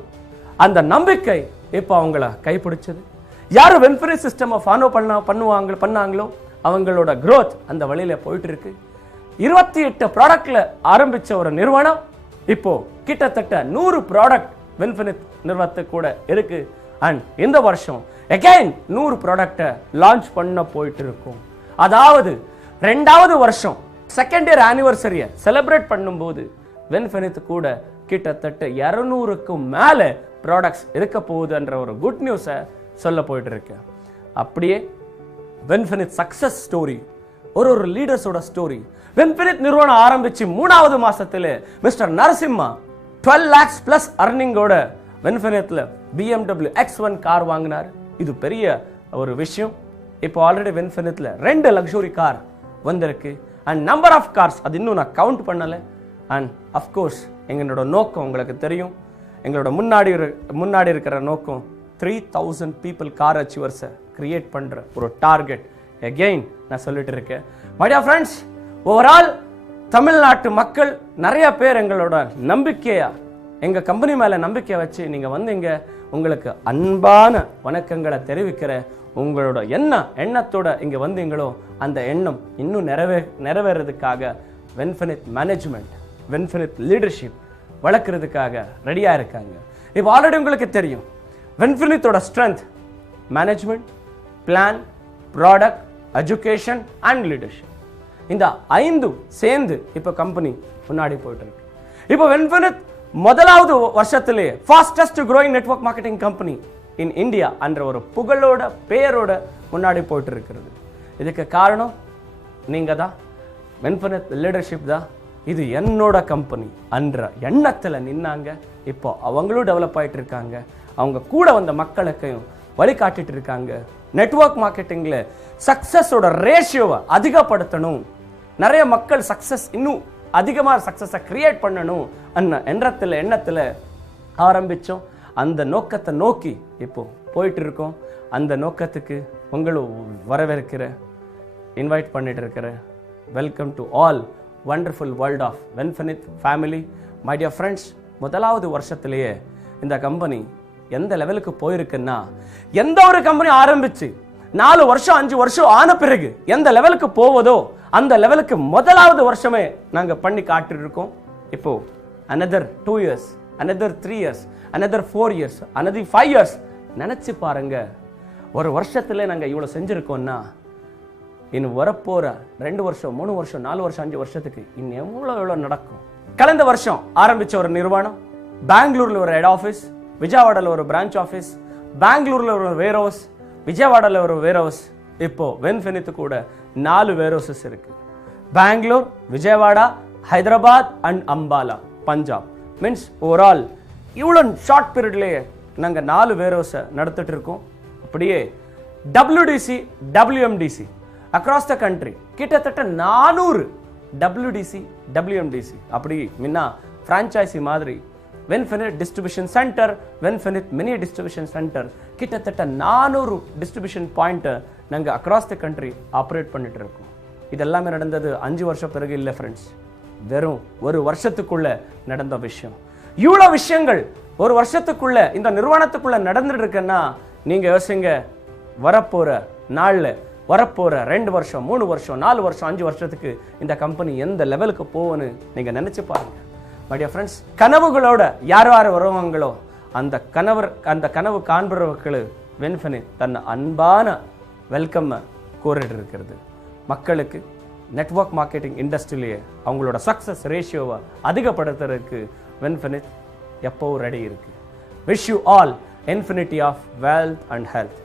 அந்த நம்பிக்கை இப்போ அவங்கள கைப்பிடிச்சது. யாரு வென்ஃபினித் சிஸ்டம் ஃபாலோ பண்ணாங்களோ அவங்களோட growth அந்த வழியில போயிட்டு இருக்கு. 28 ப்ராடக்ட்ல ஆரம்பிச்ச ஒரு நிறுவனம் இப்போ கிட்டத்தட்ட 100 ப்ராடக்ட் வென்ஃபினித் நிறுவனத்துக்கு கூட இருக்கு. அண்ட் இந்த வருஷம் again 100 ப்ராடக்ட்டை லான்ச் பண்ண போயிட்டு இருக்கும். அதாவது 2வது வருஷம் செகண்ட் இயர் ஆனிவர்சரியை செலிப்ரேட் பண்ணும்போது வென்ஃபினித் கூட கிட்டத்தட்ட 200க்கும் மேல ப்ராடக்ட்ஸ் இருக்க போகுதுன்ற ஒரு குட் நியூஸை சொல்ல போயிட்டு இருக்கு. அப்படியே வென்ஃபினித் சக்சஸ் ஸ்டோரி, ஒரு லீடர்ஸோட ஸ்டோரி. வென்ஃபினித் நிறுவனம் ஆரம்பிச்சு 3வது மாசத்துல mister Narasimha 12 lakhs plus அர்னிங்கோட வென்ஃபினித்ல BMW X1 car வாங்கினார். இது பெரிய ஒரு விஷயம். இப்போ ஆல்ரெடி வென்ஃபினித்ல 2 லக்ஸுரி கார் வந்திருக்கு. அண்ட் நம்பர் ஆஃப் கார்ஸ் அது இன்னும் நான் கவுண்ட் பண்ணல. அண்ட் அஃப்கோர்ஸ் எங்களோட நோக்கம் உங்களுக்கு தெரியும். எங்களோட முன்னாடி இருக்கிற நோக்கம் 3,000 people கார் அச்சீவர்ஸை கிரியேட் பண்ற ஒரு டார்கெட். அகெயின் நான் சொல்லிட்டு இருக்கேன். மை டியர் ஃப்ரெண்ட்ஸ், ஓவரால் தமிழ்நாட்டு மக்கள் நிறைய பேர் எங்களோட நம்பிக்கையா, எங்க கம்பெனி மேல நம்பிக்கை வச்சு நீங்க வந்தீங்க. உங்களுக்கு அன்பான வணக்கங்களை தெரிவிக்கிற. உங்களோட எண்ணத்தோட இங்க வந்தீங்களோ அந்த எண்ணம் இன்னும் நிறைவேறதுக்காக வென்ஃபினித் மேனேஜ்மெண்ட், வென்ஃபினித் லீடர்ஷிப் வளர்க்கறதுக்காக ரெடியா இருக்காங்க. இப்போ ஆல்ரெடி உங்களுக்கு தெரியும் வென்ஃபினித்தோட strength management, plan, product, education and leadership. இந்த 5 சேர்ந்து இப்போ கம்பெனி முன்னாடி போயிட்டு இருக்கு. இப்போ வென்ஃபினித் முதலாவது வருஷத்திலே fastest growing network marketing company in India என்ற ஒரு புகழோட பேரோட முன்னாடி போயிட்டு இருக்கிறது. இதுக்கு காரணம் நீங்கள் தான், வென்ஃபினித் லீடர்ஷிப் தான், இது என்னோட கம்பெனி என்ற எண்ணத்தில் நின்னாங்க. இப்போ அவங்களும் டெவலப் ஆகிட்டு இருக்காங்க. அவங்க கூட வந்த மக்களுக்கையும் வழிகாட்டிட்டு இருக்காங்க. நெட்வொர்க் மார்க்கெட்டிங்கில் சக்ஸஸோட ரேஷியோவை அதிகப்படுத்தணும், நிறைய மக்கள் சக்ஸஸ் இன்னும் அதிகமாக சக்ஸஸை கிரியேட் பண்ணணும் எண்ணத்தில் ஆரம்பித்தோம். அந்த நோக்கத்தை நோக்கி இப்போ போயிட்டு இருக்கோம். அந்த நோக்கத்துக்கு உங்களும் வரவேற்கிற இன்வைட் பண்ணிட்டு இருக்கிற welcome to all wonderful world of வென்ஃபினித் ஃபேமிலி. மை டியர் ஃப்ரெண்ட்ஸ், முதலாவது வருஷத்திலேயே இந்த கம்பெனி எந்த லெவலுக்கு போயிருக்குன்னா, எந்த ஒரு கம்பெனி ஆரம்பிச்சு 4 வருஷம் 5 வருஷம் ஆன பிறகு எந்த லெவலுக்கு போவதோ அந்த லெவலுக்கு முதலாவது வருஷமே நாங்கள் பண்ணி காட்டிட்டு இருக்கோம். இப்போ another 2 years, another 3 years, another 4 years, another 5 years. நினைச்சு பாருங்க, ஒரு வருஷத்துல நாங்கள் இவ்வளோ செஞ்சிருக்கோம்னா இன்னும் வரப்போற 2 வருஷம் 3 வருஷம் 4 வருஷம் 5 வருஷத்துக்கு இன்னும் எவ்வளோ நடக்கும். கடந்த வருஷம் ஆரம்பிச்ச ஒரு நிறுவனம், பெங்களூர்ல ஒரு ஹெட் ஆஃபீஸ், விஜயவாடால ஒரு பிரான்ச் ஆஃபீஸ், பெங்களூர்ல ஒரு வேர் ஹவுஸ், விஜயவாடால ஒரு வேர் ஹவுஸ். இப்போ வென்ஃபினித் கூட 4 வேர் ஹவுசஸ் இருக்கு. Bangalore, Vijayawada, Hyderabad and Ambala, Punjab. Means overall இவ்வளோ ஷார்ட் பீரியட்லேயே நாங்கள் 4 வேர் ஹவுஸை நடத்திட்டு இருக்கோம். அப்படியே WDC, WMDC across the country கிட்டத்தட்ட 400 WDC, WMDC அப்படி முன்னா ஃப்ரான்ச்சைசி மாதிரி வென்ஃபினித் டிஸ்ட்ரிபியூஷன் சென்டர், வென்ஃபினித் மினி டிஸ்ட்ரிபியூஷன் சென்டர், கிட்டத்தட்ட 400 டிஸ்ட்ரிபியூஷன் பாயிண்ட்டை நாங்கள் அக்ராஸ் த கண்ட்ரி ஆப்ரேட் பண்ணிட்டு இருக்கோம். இதெல்லாமே நடந்தது 5 வருஷம் பிறகு இல்லை ஃப்ரெண்ட்ஸ், வெறும் ஒரு வருஷத்துக்குள்ள நடந்த விஷயம். இவ்வளோ விஷயங்கள் ஒரு வருஷத்துக்குள்ள இந்த நிறுவனத்துக்குள்ள நடந்துட்டு இருக்குன்னா நீங்க யோசிங்க, வரப்போற நாள்ல வரப்போற 2 வருஷம் 3 வருஷம் 4 வருஷம் 5 வருஷத்துக்கு இந்த கம்பெனி எந்த லெவலுக்கு போகும்னு நீங்க நினைச்சு பாருங்க. மை டியர் ஃப்ரெண்ட்ஸ், கனவுகளோட யார் வருவாங்களோ அந்த கனவு காண்பவர்களுக்கு வென்ஃபினித் தன் அன்பான வெல்கம் கோரிட்டு இருக்கிறது. மக்களுக்கு நெட்வொர்க் மார்க்கெட்டிங் இண்டஸ்ட்ரியிலேயே அவங்களோட சக்ஸஸ் ரேஷியோவை அதிகப்படுத்துறதுக்கு வென்ஃபினித் எப்போவும் ரெடி இருக்கு. Wish you all infinity of wealth and health.